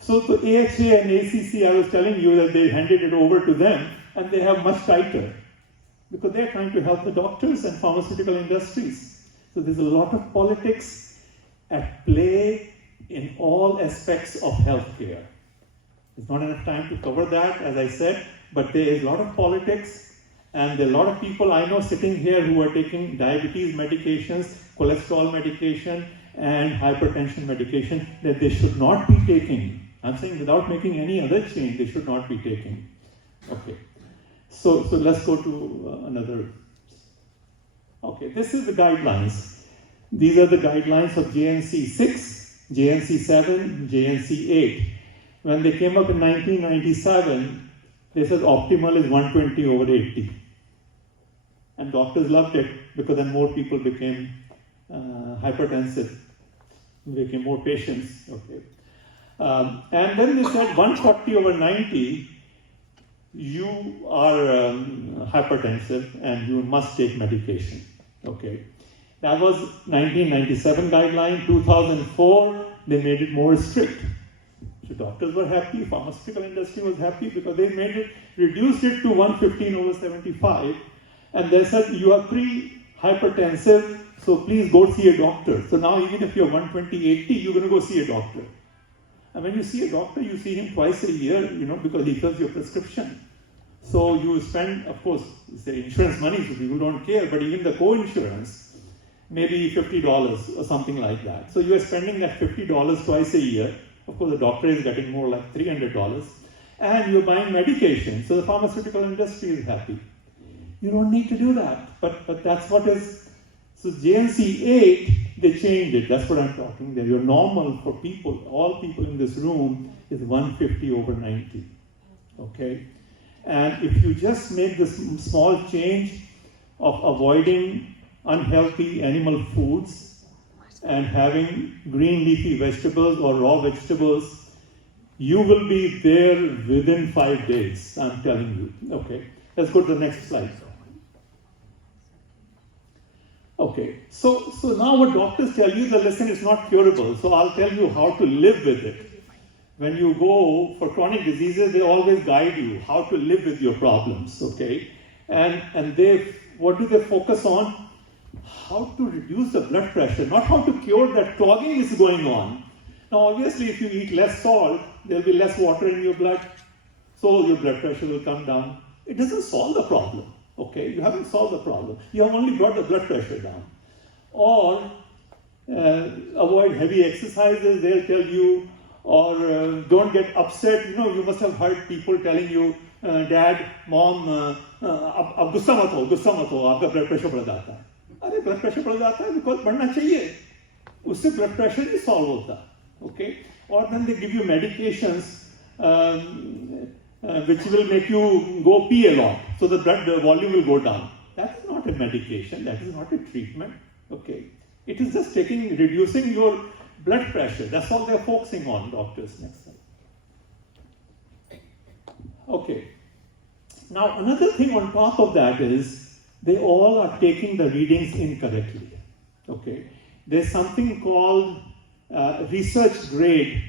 AHA and ACC, I was telling you that they handed it over to them and they have much tighter because they're trying to help the doctors and pharmaceutical industries. So there's a lot of politics at play in all aspects of healthcare. There's not enough time to cover that, as I said, but there is a lot of politics, and there are a lot of people I know sitting here who are taking diabetes medications, cholesterol medication, and hypertension medication that they should not be taking. I'm saying without making any other change, they should not be taking. Okay, so let's go to another. Okay, this is the guidelines. These are the guidelines of JNC 6, JNC 7, JNC 8. When they came up in 1997, they said optimal is 120/80. And doctors loved it because then more people became hypertensive, became more patients. Okay. And then they said 140/90, you are hypertensive and you must take medication. Okay. That was 1997 guideline. 2004, they made it more strict. So doctors were happy, pharmaceutical industry was happy because they reduced it to 115/75, and they said you are pre-hypertensive, so please go see a doctor. So now even if you're 120/80, you're going to go see a doctor. And when you see a doctor, you see him twice a year, because he fills your prescription. So you spend, of course, say insurance money, so people don't care, but even the co-insurance, maybe $50 or something like that. So you are spending that $50 twice a year. Of course, the doctor is getting more like $300, and you're buying medication. So the pharmaceutical industry is happy. You don't need to do that, but that's what is. So JNC 8, they changed it. That's what I'm talking about. Your normal for people, all people in this room, is 150/90. Okay, and if you just make this small change of avoiding unhealthy animal foods and having green leafy vegetables or raw vegetables, you will be there within 5 days, I'm telling you. Okay, let's go to the next slide. Okay, so now what doctors tell you, that listen, it's not curable, so I'll tell you how to live with it. When you go for chronic diseases, they always guide you how to live with your problems, okay? And what do they focus on? How to reduce the blood pressure, not how to cure that clogging is going on. Now, obviously, if you eat less salt, there'll be less water in your blood, so your blood pressure will come down. It doesn't solve the problem, okay? You haven't solved the problem. You have only brought the blood pressure down. Or avoid heavy exercises, they'll tell you, or don't get upset. You must have heard people telling you, Dad, Mom, ab gussa mat ho, aapka blood pressure बढ़ जाता है. अरे blood pressure बढ़ जाता है because बढ़ना चाहिए, उससे ब्लड प्रेशर नहीं सॉल्व होता. ओके, और then they give you medications which will make you go pee a lot, so the blood volume will go down. That is not a medication, that is not a treatment. Okay, it is just reducing your blood pressure. That's all they're focusing on, doctors. Next slide. Okay, now another thing on top of that is they all are taking the readings incorrectly. Okay, there's something called research grade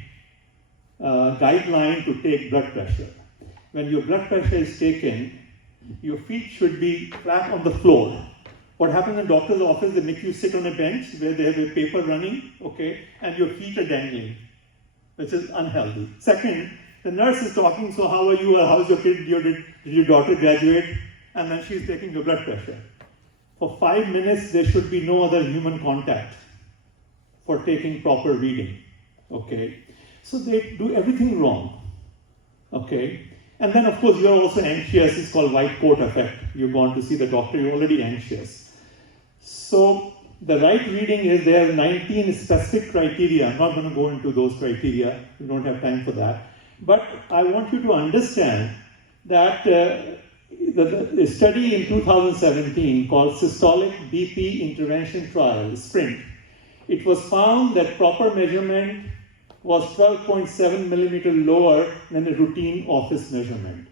guideline to take blood pressure. When your blood pressure is taken, your feet should be flat on the floor. What happens in the doctor's office, they make you sit on a bench where they have a paper running, okay, and your feet are dangling, which is unhealthy. Second, the nurse is talking, so how are you, how's your kid, did your daughter graduate? And then she's taking your blood pressure. For 5 minutes, there should be no other human contact for taking proper reading, okay? So they do everything wrong, okay? And then, of course, you're also anxious. It's called white coat effect. You've gone to see the doctor, you're already anxious. So the right reading is there are 19 specific criteria. I'm not going to go into those criteria. We don't have time for that. But I want you to understand that the study in 2017 called Systolic BP Intervention Trial, SPRINT, it was found that proper measurement was 12.7 millimeter lower than a routine office measurement.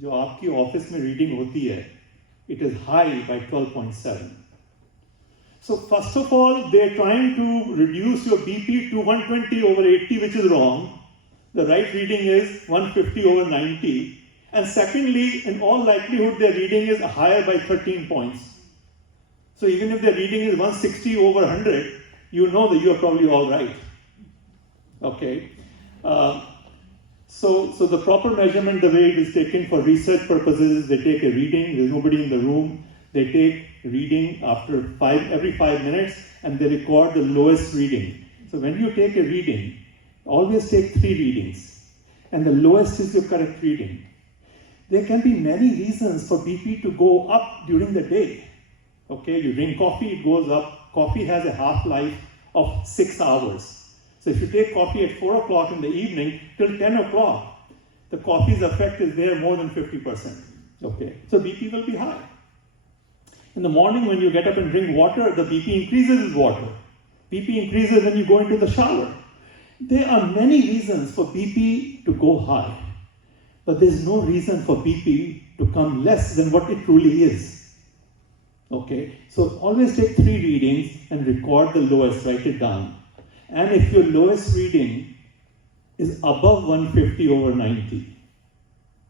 जो आपकी office में reading होती है, it is high by 12.7. So first of all, they're trying to reduce your BP to 120 over 80, which is wrong. The right reading is 150 over 90. And secondly, in all likelihood, their reading is higher by 13 points. So even if their reading is 160 over 100, you know that you are probably all right. Okay. So the proper measurement, the way it is taken for research purposes, is they take a reading, there's nobody in the room, they take reading every 5 minutes, and they record the lowest reading. So when you take a reading, always take 3 readings, and the lowest is your correct reading. There can be many reasons for BP to go up during the day. Okay, you drink coffee, it goes up. Coffee has a half-life of 6 hours. So if you take coffee at 4 o'clock in the evening till 10 o'clock, the coffee's effect is there more than 50%. Okay, so BP will be high. In the morning when you get up and drink water, the BP increases with water. BP increases when you go into the shower. There are many reasons for BP to go high, but there's no reason for BP to come less than what it truly is. Okay, so always take 3 readings and record the lowest, write it down. And if your lowest reading is above 150 over 90,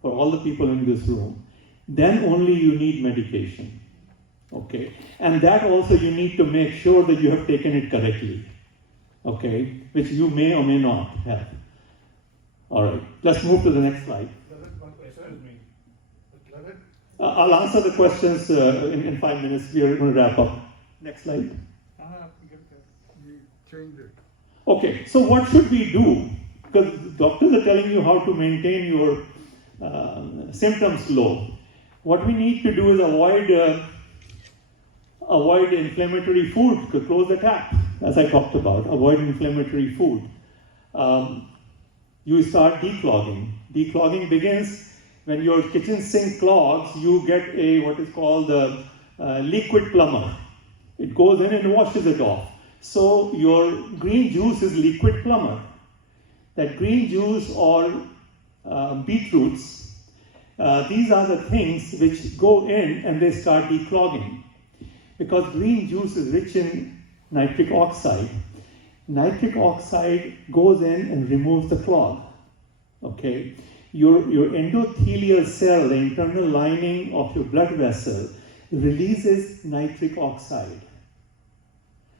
for all the people in this room, then only you need medication. Okay, and that also you need to make sure that you have taken it correctly. Okay, which you may or may not have. All right, let's move to the next slide. I'll answer the questions in 5 minutes. We are going to wrap up. Next slide. You changed it. Okay, so what should we do? Because doctors are telling you how to maintain your symptoms low. What we need to do is avoid inflammatory food, to close the tap, as I talked about. Avoid inflammatory food. You start declogging. Declogging begins when your kitchen sink clogs, you get what is called a liquid plumber. It goes in and washes it off. So your green juice is liquid plumber. That green juice or beetroots, these are the things which go in and they start declogging. Because green juice is rich in nitric oxide. Nitric oxide goes in and removes the clog. Okay? Your endothelial cell, the internal lining of your blood vessel, releases nitric oxide.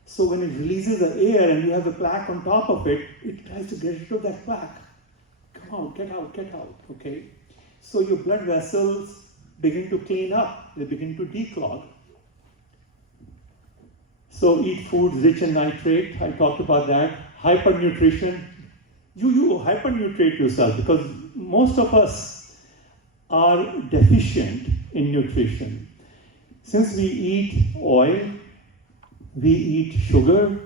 So when it releases the air and you have a plaque on top of it, it tries to get rid of that plaque. Come out, get out, okay? So your blood vessels begin to clean up, they begin to declog. So eat foods rich in nitrate, I talked about that. Hypernutrition, you hypernutrate yourself because most of us are deficient in nutrition. Since we eat oil, we eat sugar,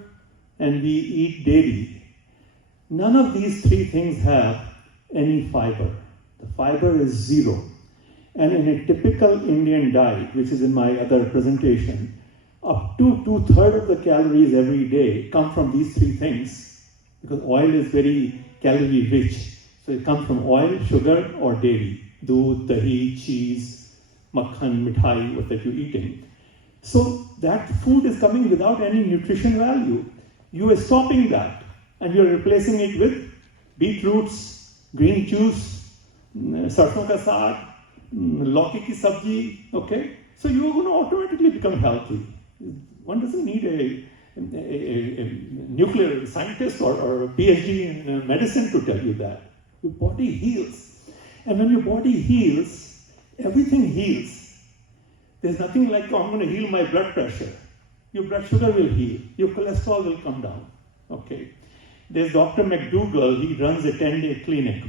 and we eat dairy, none of these 3 things have any fiber. The fiber is 0. And in a typical Indian diet, which is in my other presentation, up to 2/3 of the calories every day come from these 3 things, because oil is very calorie rich. So it comes from oil, sugar, or dairy. Doodh, dahi, cheese, makhan, mithai, what that you're eating. So that food is coming without any nutrition value. You are stopping that and you're replacing it with beetroots, green juice, sarson ka saag, lauki ki sabji, okay? So you're going to automatically become healthy. One doesn't need a nuclear scientist or a PhD in medicine to tell you that. Your body heals. And when your body heals, everything heals. There's nothing like, oh, I'm going to heal my blood pressure. Your blood sugar will heal. Your cholesterol will come down. Okay. There's Dr. McDougall. He runs a 10-day clinic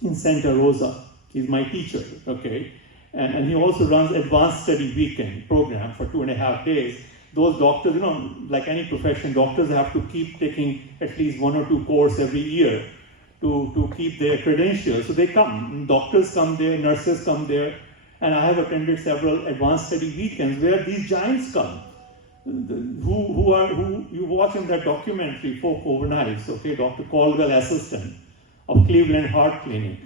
in Santa Rosa. He's my teacher. Okay. And he also runs advanced study weekend program for 2.5 days. Those doctors, like any profession, doctors have to keep taking at least 1 or 2 courses every year to keep their credentials. So they come. Doctors come there, nurses come there. And I have attended several advanced study weekends where these giants come. who you watch in that documentary, Folk Overnights, okay, Dr. Caldwell Assistant of Cleveland Heart Clinic,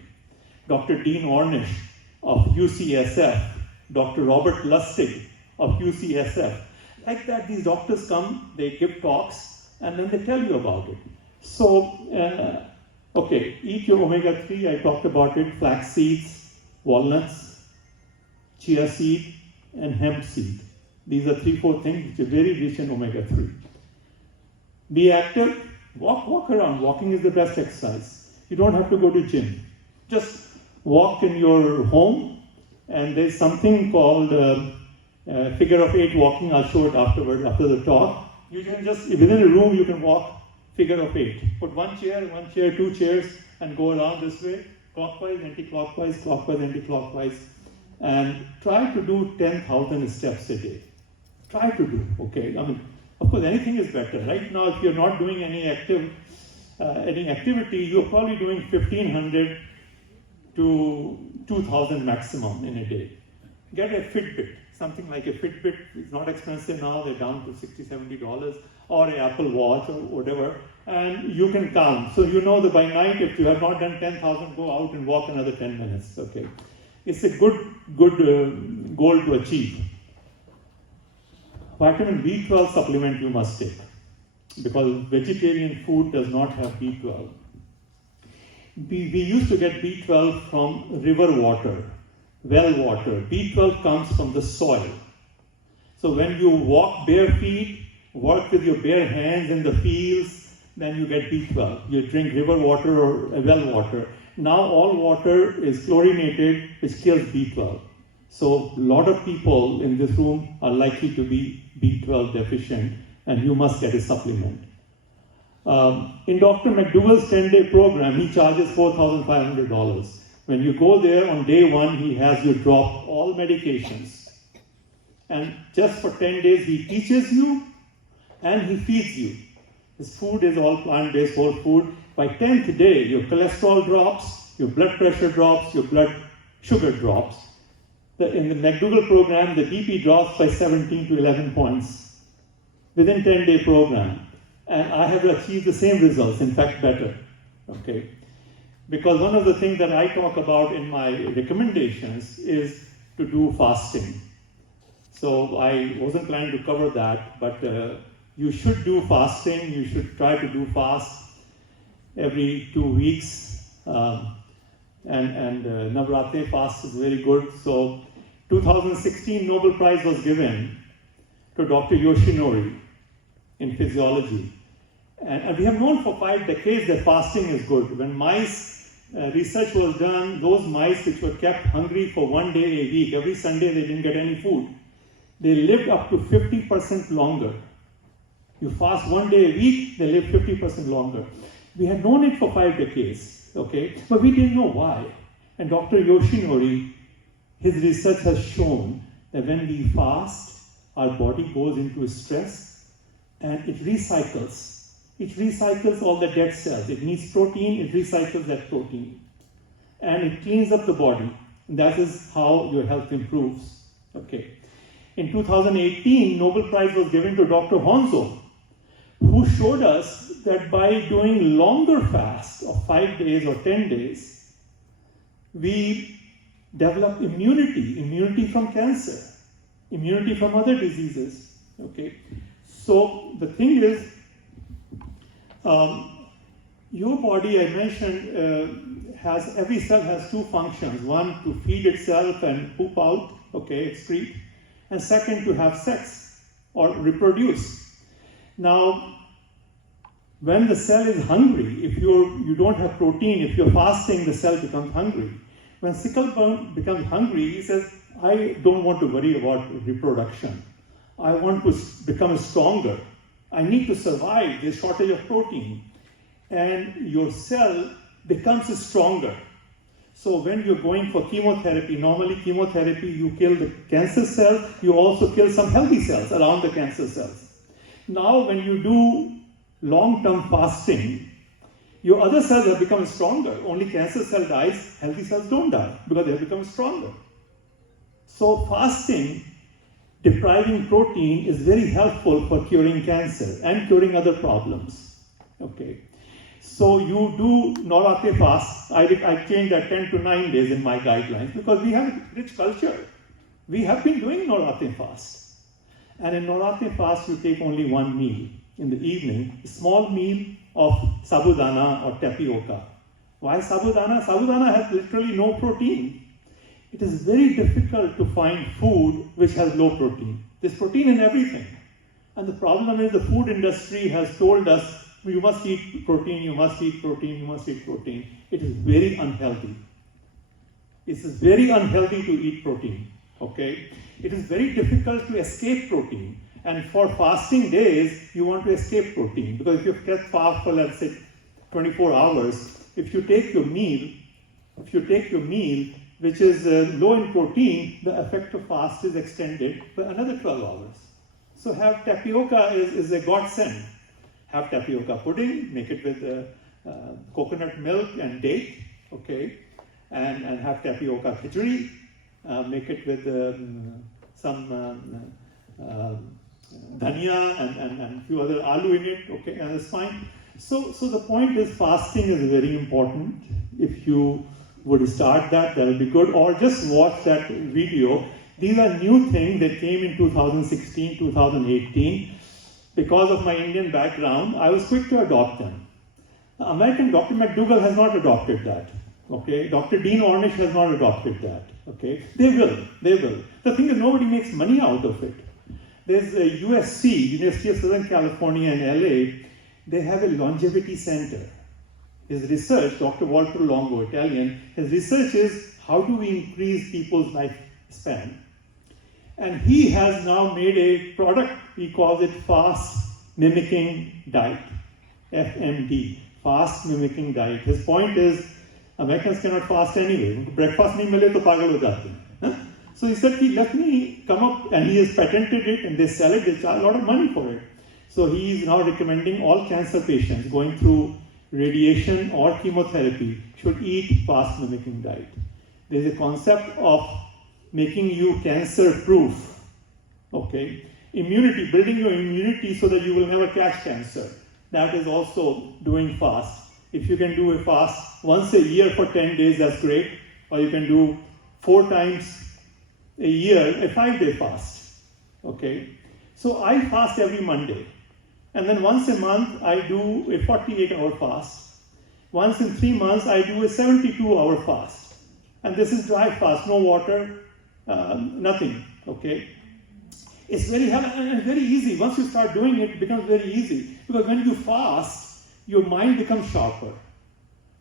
Dr. Dean Ornish of UCSF, Dr. Robert Lustig of UCSF. Like that, these doctors come, they give talks, and then they tell you about it. So, okay, eat your omega-3, I talked about it, flax seeds, walnuts, chia seed, and hemp seed. These are 3-4 things which are very rich in omega-3. Be active, walk around. Walking is the best exercise. You don't have to go to gym. Just walk in your home, and there's something called figure of 8 walking. I'll show it afterward, after the talk. You can just, within a room, you can walk figure of 8. Put one chair, 2 chairs, and go around this way, clockwise, anti-clockwise, clockwise, anti-clockwise, and try to do 10,000 steps a day. Try to do, okay? I mean, of course, anything is better. Right now, if you're not doing any activity, you're probably doing 1,500 to 2,000 maximum in a day. Get a Fitbit, something like a Fitbit. It's not expensive now, they're down to $60, $70, or an Apple Watch or whatever, and you can count. So you know that by night, if you have not done 10,000, go out and walk another 10 minutes, okay? It's a good goal to achieve. Vitamin B12 supplement you must take, because vegetarian food does not have B12. We used to get B12 from river water, well water. B12 comes from the soil. So when you walk bare feet, work with your bare hands in the fields, then you get B12. You drink river water or well water. Now all water is chlorinated, which kills B12. So a lot of people in this room are likely to be B12 deficient, and you must get a supplement. In Dr. McDougall's 10-day program, he charges $4,500. When you go there on day 1, he has you drop all medications. And just for 10 days, he teaches you and he feeds you. His food is all plant-based, whole food. By 10th day, your cholesterol drops, your blood pressure drops, your blood sugar drops. In the McDougall program, the BP drops by 17 to 11 points within 10-day program. And I have achieved the same results, in fact, better, okay? Because one of the things that I talk about in my recommendations is to do fasting. So I wasn't planning to cover that, but you should do fasting. You should try to do fast every 2 weeks. And Navratri fast is very good. So 2016 Nobel Prize was given to Dr. Yoshinori in physiology. And we have known for 5 decades that fasting is good. When mice research was done, those mice which were kept hungry for 1 day a week, every Sunday they didn't get any food, they lived up to 50% longer. You fast 1 day a week, they live 50% longer. We had known it for 5 decades, okay? But we didn't know why. And Dr. Yoshinori, his research has shown that when we fast, our body goes into stress and it recycles. It recycles all the dead cells. It needs protein, it recycles that protein. And it cleans up the body. That is how your health improves. Okay. In 2018, Nobel Prize was given to Dr. Honzo, who showed us that by doing longer fasts of 5 days or 10 days, we develop immunity from cancer, immunity from other diseases. Okay. So the thing is, your body, I mentioned, every cell has 2 functions. One, to feed itself and poop out, okay, excrete. And second, to have sex or reproduce. Now, when the cell is hungry, if you don't have protein, if you're fasting, the cell becomes hungry. When sickle becomes hungry, he says, I don't want to worry about reproduction. I want to become stronger. I need to survive this shortage of protein. And your cell becomes stronger. So when you're going for chemotherapy, normally chemotherapy, you kill the cancer cells, you also kill some healthy cells around the cancer cells. Now when you do long-term fasting, your other cells have become stronger. Only cancer cell dies, healthy cells don't die because they have become stronger. So fasting depriving protein is very helpful for curing cancer and curing other problems. Okay. So you do Navratri fast. I changed that 10 to 9 days in my guidelines because we have a rich culture. We have been doing Navratri fast. And in Navratri fast, you take only one meal in the evening, a small meal of sabudana or tapioca. Why sabudana? Sabudana has literally no protein. It is very difficult to find food which has low protein. There's protein in everything. And the problem is the food industry has told us, you must eat protein, you must eat protein, you must eat protein. It is very unhealthy. It is very unhealthy to eat protein. Okay? It is very difficult to escape protein. And for fasting days, you want to escape protein. Because if you've kept fast for, let's say, 24 hours, if you take your meal, which is low in protein, the effect of fast is extended by another 12 hours. So have tapioca is a godsend. Have tapioca pudding, make it with coconut milk and date, okay? And have tapioca khichdi, make it with some dhania and a few other aloo in it, okay? And it's fine. So the point is fasting is very important. If you would start that would be good, or just watch that video. These are new things that came in 2016, 2018. Because of my Indian background, I was quick to adopt them. American Dr. McDougall has not adopted that. Okay, Dr. Dean Ornish has not adopted that. Okay, they will. The thing is, nobody makes money out of it. There's a USC, University of Southern California in LA. They have a longevity center. His research, Dr. Walter Longo, Italian, his research is how do we increase people's lifespan? And he has now made a product, he calls it Fast Mimicking Diet, FMD, Fast Mimicking Diet. His point is, Americans cannot fast anyway. Breakfast nahi mile to pagal ho jate hain. So he said, let me come up, and he has patented it, and they sell it, they charge a lot of money for it. So he is now recommending all cancer patients going through radiation or chemotherapy should eat fast mimicking diet. There is a concept of making you cancer-proof, okay? Immunity, building your immunity so that you will never catch cancer. That is also doing fast. If you can do a fast once a year for 10 days, that's great. Or you can do 4 times a year, a 5-day fast, okay? So I fast every Monday. And then once a month, I do a 48-hour fast. Once in 3 months, I do a 72-hour fast. And this is dry fast, no water, nothing, okay? It's very and very easy. Once you start doing it, it becomes very easy. Because when you fast, your mind becomes sharper.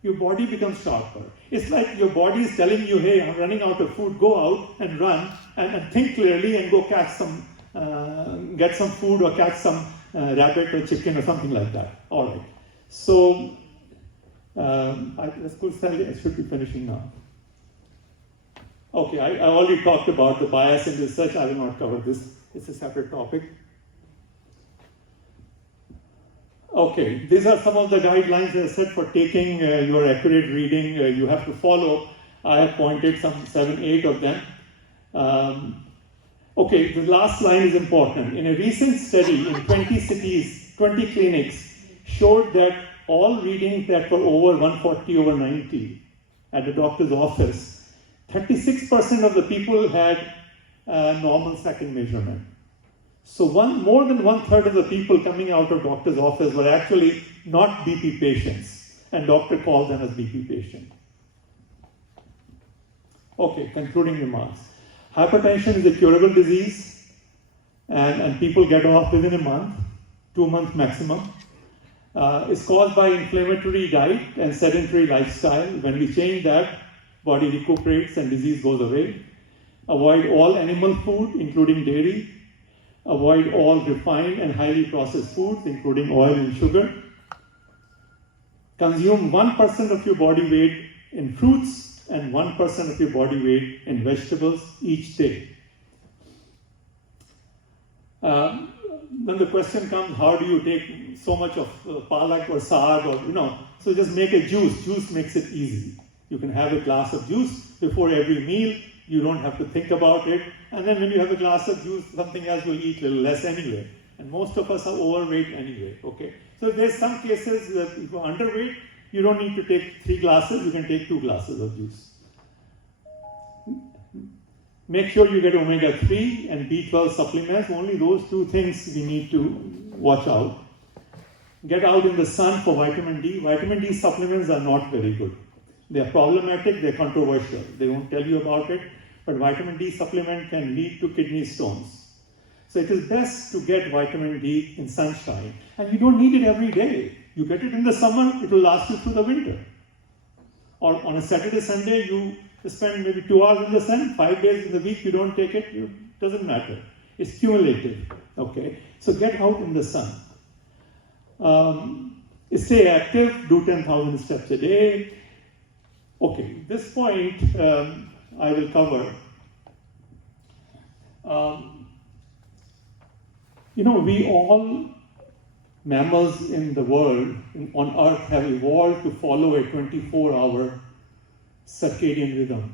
Your body becomes sharper. It's like your body is telling you, hey, I'm running out of food, go out and run and think clearly and go catch some, get some food or catch some rabbit or chicken or something like that. All right. So, I should be finishing now. Okay, I already talked about the bias in research. I will not cover this. It's a separate topic. Okay, these are some of the guidelines that I said for taking your accurate reading. You have to follow. I have pointed some 7, 8 of them. Okay, the last line is important. In a recent study in 20 cities, 20 clinics showed that all readings that were over 140 over 90 at the doctor's office, 36% of the people had normal second measurement. So more than 1/3 of the people coming out of doctor's office were actually not BP patients, and doctor called them as BP patient. Okay, concluding remarks. Hypertension is a curable disease, and people get off within a month, 2 months maximum. It's caused by inflammatory diet and sedentary lifestyle. When we change that, body recuperates and disease goes away. Avoid all animal food, including dairy. Avoid all refined and highly processed foods, including oil and sugar. Consume 1% of your body weight in fruits and 1% of your body weight in vegetables each day. Then the question comes, how do you take so much of palak or saag or, so just make a juice. Juice makes it easy. You can have a glass of juice before every meal. you don't have to think about it. And then when you have a glass of juice, something else you'll eat a little less anyway. And most of us are overweight anyway, okay? So there's some cases that if you're underweight, you don't need to take 3 glasses, you can take 2 glasses of juice. Make sure you get omega-3 and B12 supplements. Only those 2 things we need to watch out. Get out in the sun for vitamin D. Vitamin D supplements are not very good. They are problematic, they're controversial. They won't tell you about it, but vitamin D supplement can lead to kidney stones. So it is best to get vitamin D in sunshine. And you don't need it every day. You get it in the summer, it will last you through the winter. Or on a Saturday, Sunday, you spend maybe 2 hours in the sun, 5 days in the week, you don't take it, it doesn't matter. It's cumulative, okay? So get out in the sun. Stay active, do 10,000 steps a day. Okay, this point I will cover. We all mammals in the world, on Earth, have evolved to follow a 24-hour circadian rhythm.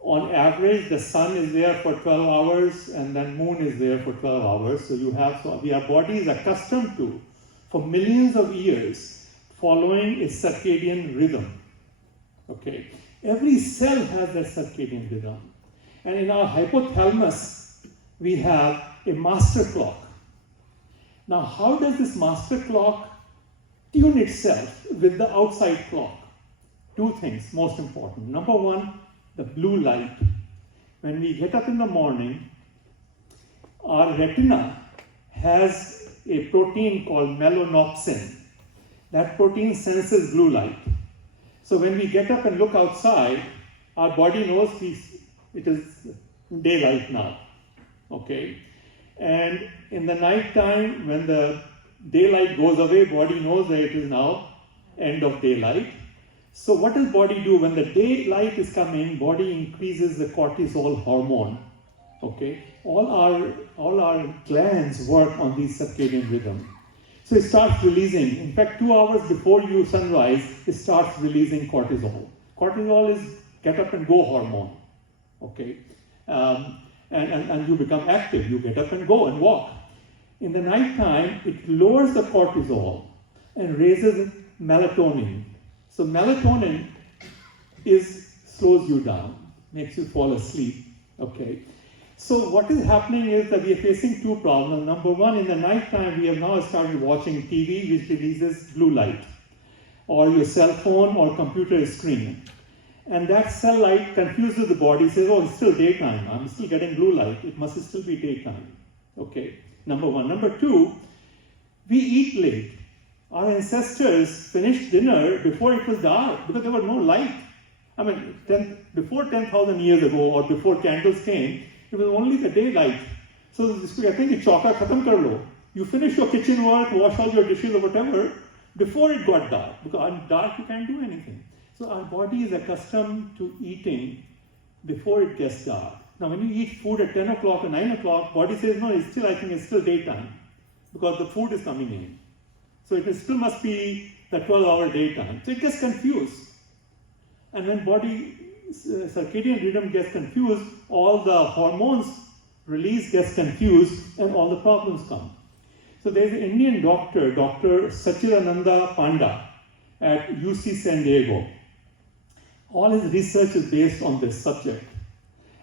On average, the sun is there for 12 hours and then moon is there for 12 hours. So our body is accustomed to, for millions of years, following a circadian rhythm. Okay, every cell has that circadian rhythm. And in our hypothalamus, we have a master clock. Now, how does this master clock tune itself with the outside clock? 2 things, most important. Number 1, the blue light. When we get up in the morning, our retina has a protein called melanopsin. That protein senses blue light. So when we get up and look outside, our body knows it is daylight now, okay? And in the night time, when the daylight goes away, body knows that it is now end of daylight. So what does body do? When the daylight is coming, body increases the cortisol hormone, okay? All our glands work on these circadian rhythm. So it starts releasing, in fact, 2 hours before sunrise, it starts releasing cortisol. Cortisol is get up and go hormone, okay? And you become active, you get up and go and walk. In the night time, it lowers the cortisol and raises melatonin. So melatonin slows you down, makes you fall asleep, okay? So what is happening is that we are facing 2 problems. Number 1, in the night time, we have now started watching TV, which releases blue light, or your cell phone or computer screen. And that cell light confuses the body, says, oh, it's still daytime, I'm still getting blue light, it must still be daytime. Okay, number 1. Number 2, we eat late. Our ancestors finished dinner before it was dark, because there was no light. I mean, before 10,000 years ago, or before candles came, it was only the daylight. So I think it's chauka khatam kar lo. You finish your kitchen work, wash all your dishes or whatever, before it got dark. Because in dark you can't do anything. So our body is accustomed to eating before it gets dark. Now when you eat food at 10 o'clock or 9 o'clock, body says, no, I think it's still daytime. Because the food is coming in. So it still must be the 12-hour daytime. So it gets confused. And when body circadian rhythm gets confused, all the hormones release gets confused, and all the problems come. So there's an Indian doctor, Dr. Sachidananda Panda at UC San Diego. All his research is based on this subject.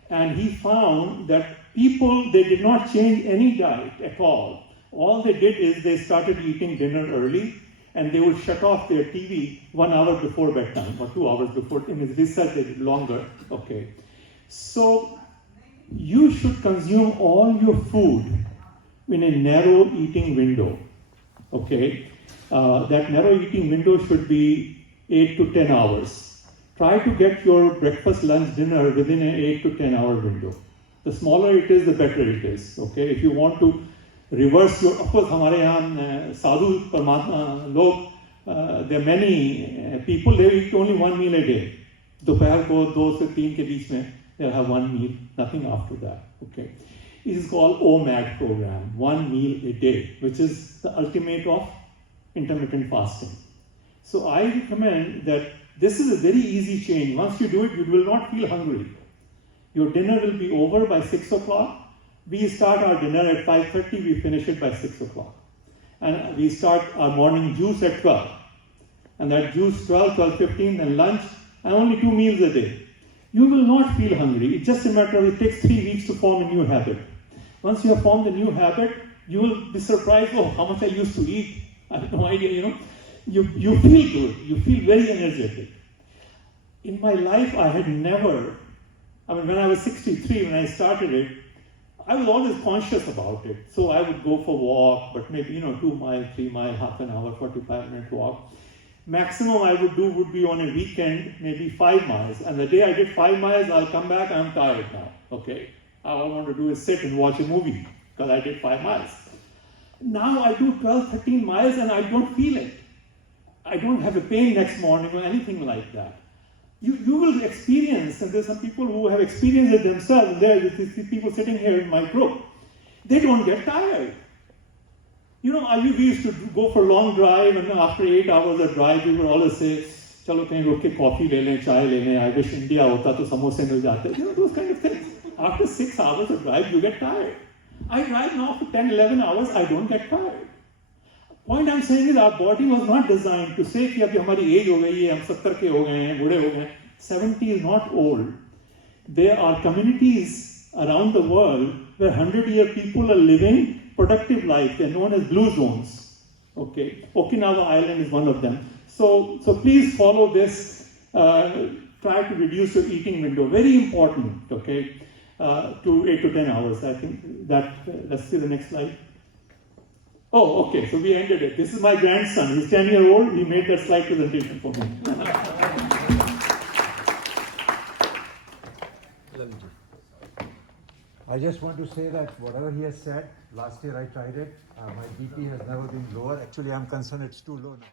And he found that people, they did not change any diet at all. All they did is they started eating dinner early, and they would shut off their TV 1 hour before bedtime, or 2 hours before. In his research, they did longer. Okay. So you should consume all your food in a narrow eating window. Okay. That narrow eating window should be 8 to 10 hours. Try to get your breakfast, lunch, dinner within an 8 to 10 hour window. The smaller it is, the better it is. Okay. If you want to reverse your, of course, हमारे यहाँ साधु परमात्मा लोग, there are many people, they eat only 1 meal a day. दोपहर को 2 से 3 के बीच में they'll have 1 meal, nothing after that. Okay, it is called Omad Program, 1 meal a day, which is the ultimate of intermittent fasting. So I recommend that this is a very easy change. Once you do it, you will not feel hungry. Your dinner will be over by 6 o'clock. We start our dinner at 5:30, we finish it by 6 o'clock. And we start our morning juice at 12. And that juice 12:15, then lunch, and only 2 meals a day. You will not feel hungry. It's just a matter of it takes 3 weeks to form a new habit. Once you have formed a new habit, you will be surprised, oh, how much I used to eat. I have no idea, You feel good. You feel very energetic. In my life, I had never, when I was 63, when I started it, I was always conscious about it. So I would go for a walk, but maybe, 2 miles, 3 miles, half an hour, 45-minute walk. Maximum I would do would be on a weekend, maybe 5 miles. And the day I did 5 miles, I'll come back, I'm tired now, okay? All I want to do is sit and watch a movie, because I did 5 miles. Now I do 12, 13 miles and I don't feel it. I don't have a pain next morning or anything like that. You will experience, and there's some people who have experienced it themselves, there's people sitting here in my group, they don't get tired. We used to go for long drive, and after 8 hours of drive, we would always say, chalo kahin ruk ke coffee le lein, chai le lein, I wish India hota to samosa mil jate. Those kind of things. After 6 hours of drive, you get tired. I drive now for 10, 11 hours, I don't get tired. Point I'm saying is our body was not designed to say कि अभी हमारी age हो गई है, हम 70 के हो गए हैं, बूढ़े हो गए हैं. 70 is not old. There are communities around the world where 100-year people are living productive life. They're known as blue zones. Okay, Okinawa Island is one of them. So please follow this. Try to reduce your eating window. Very important. Okay, to 8 to 10 hours. I think that. Let's see the next slide. Oh, okay. So we ended it. This is my grandson. He's 10 years old. He made that slide presentation for me. I just want to say that whatever he has said, last year I tried it, my BP has never been lower. Actually, I'm concerned it's too low now.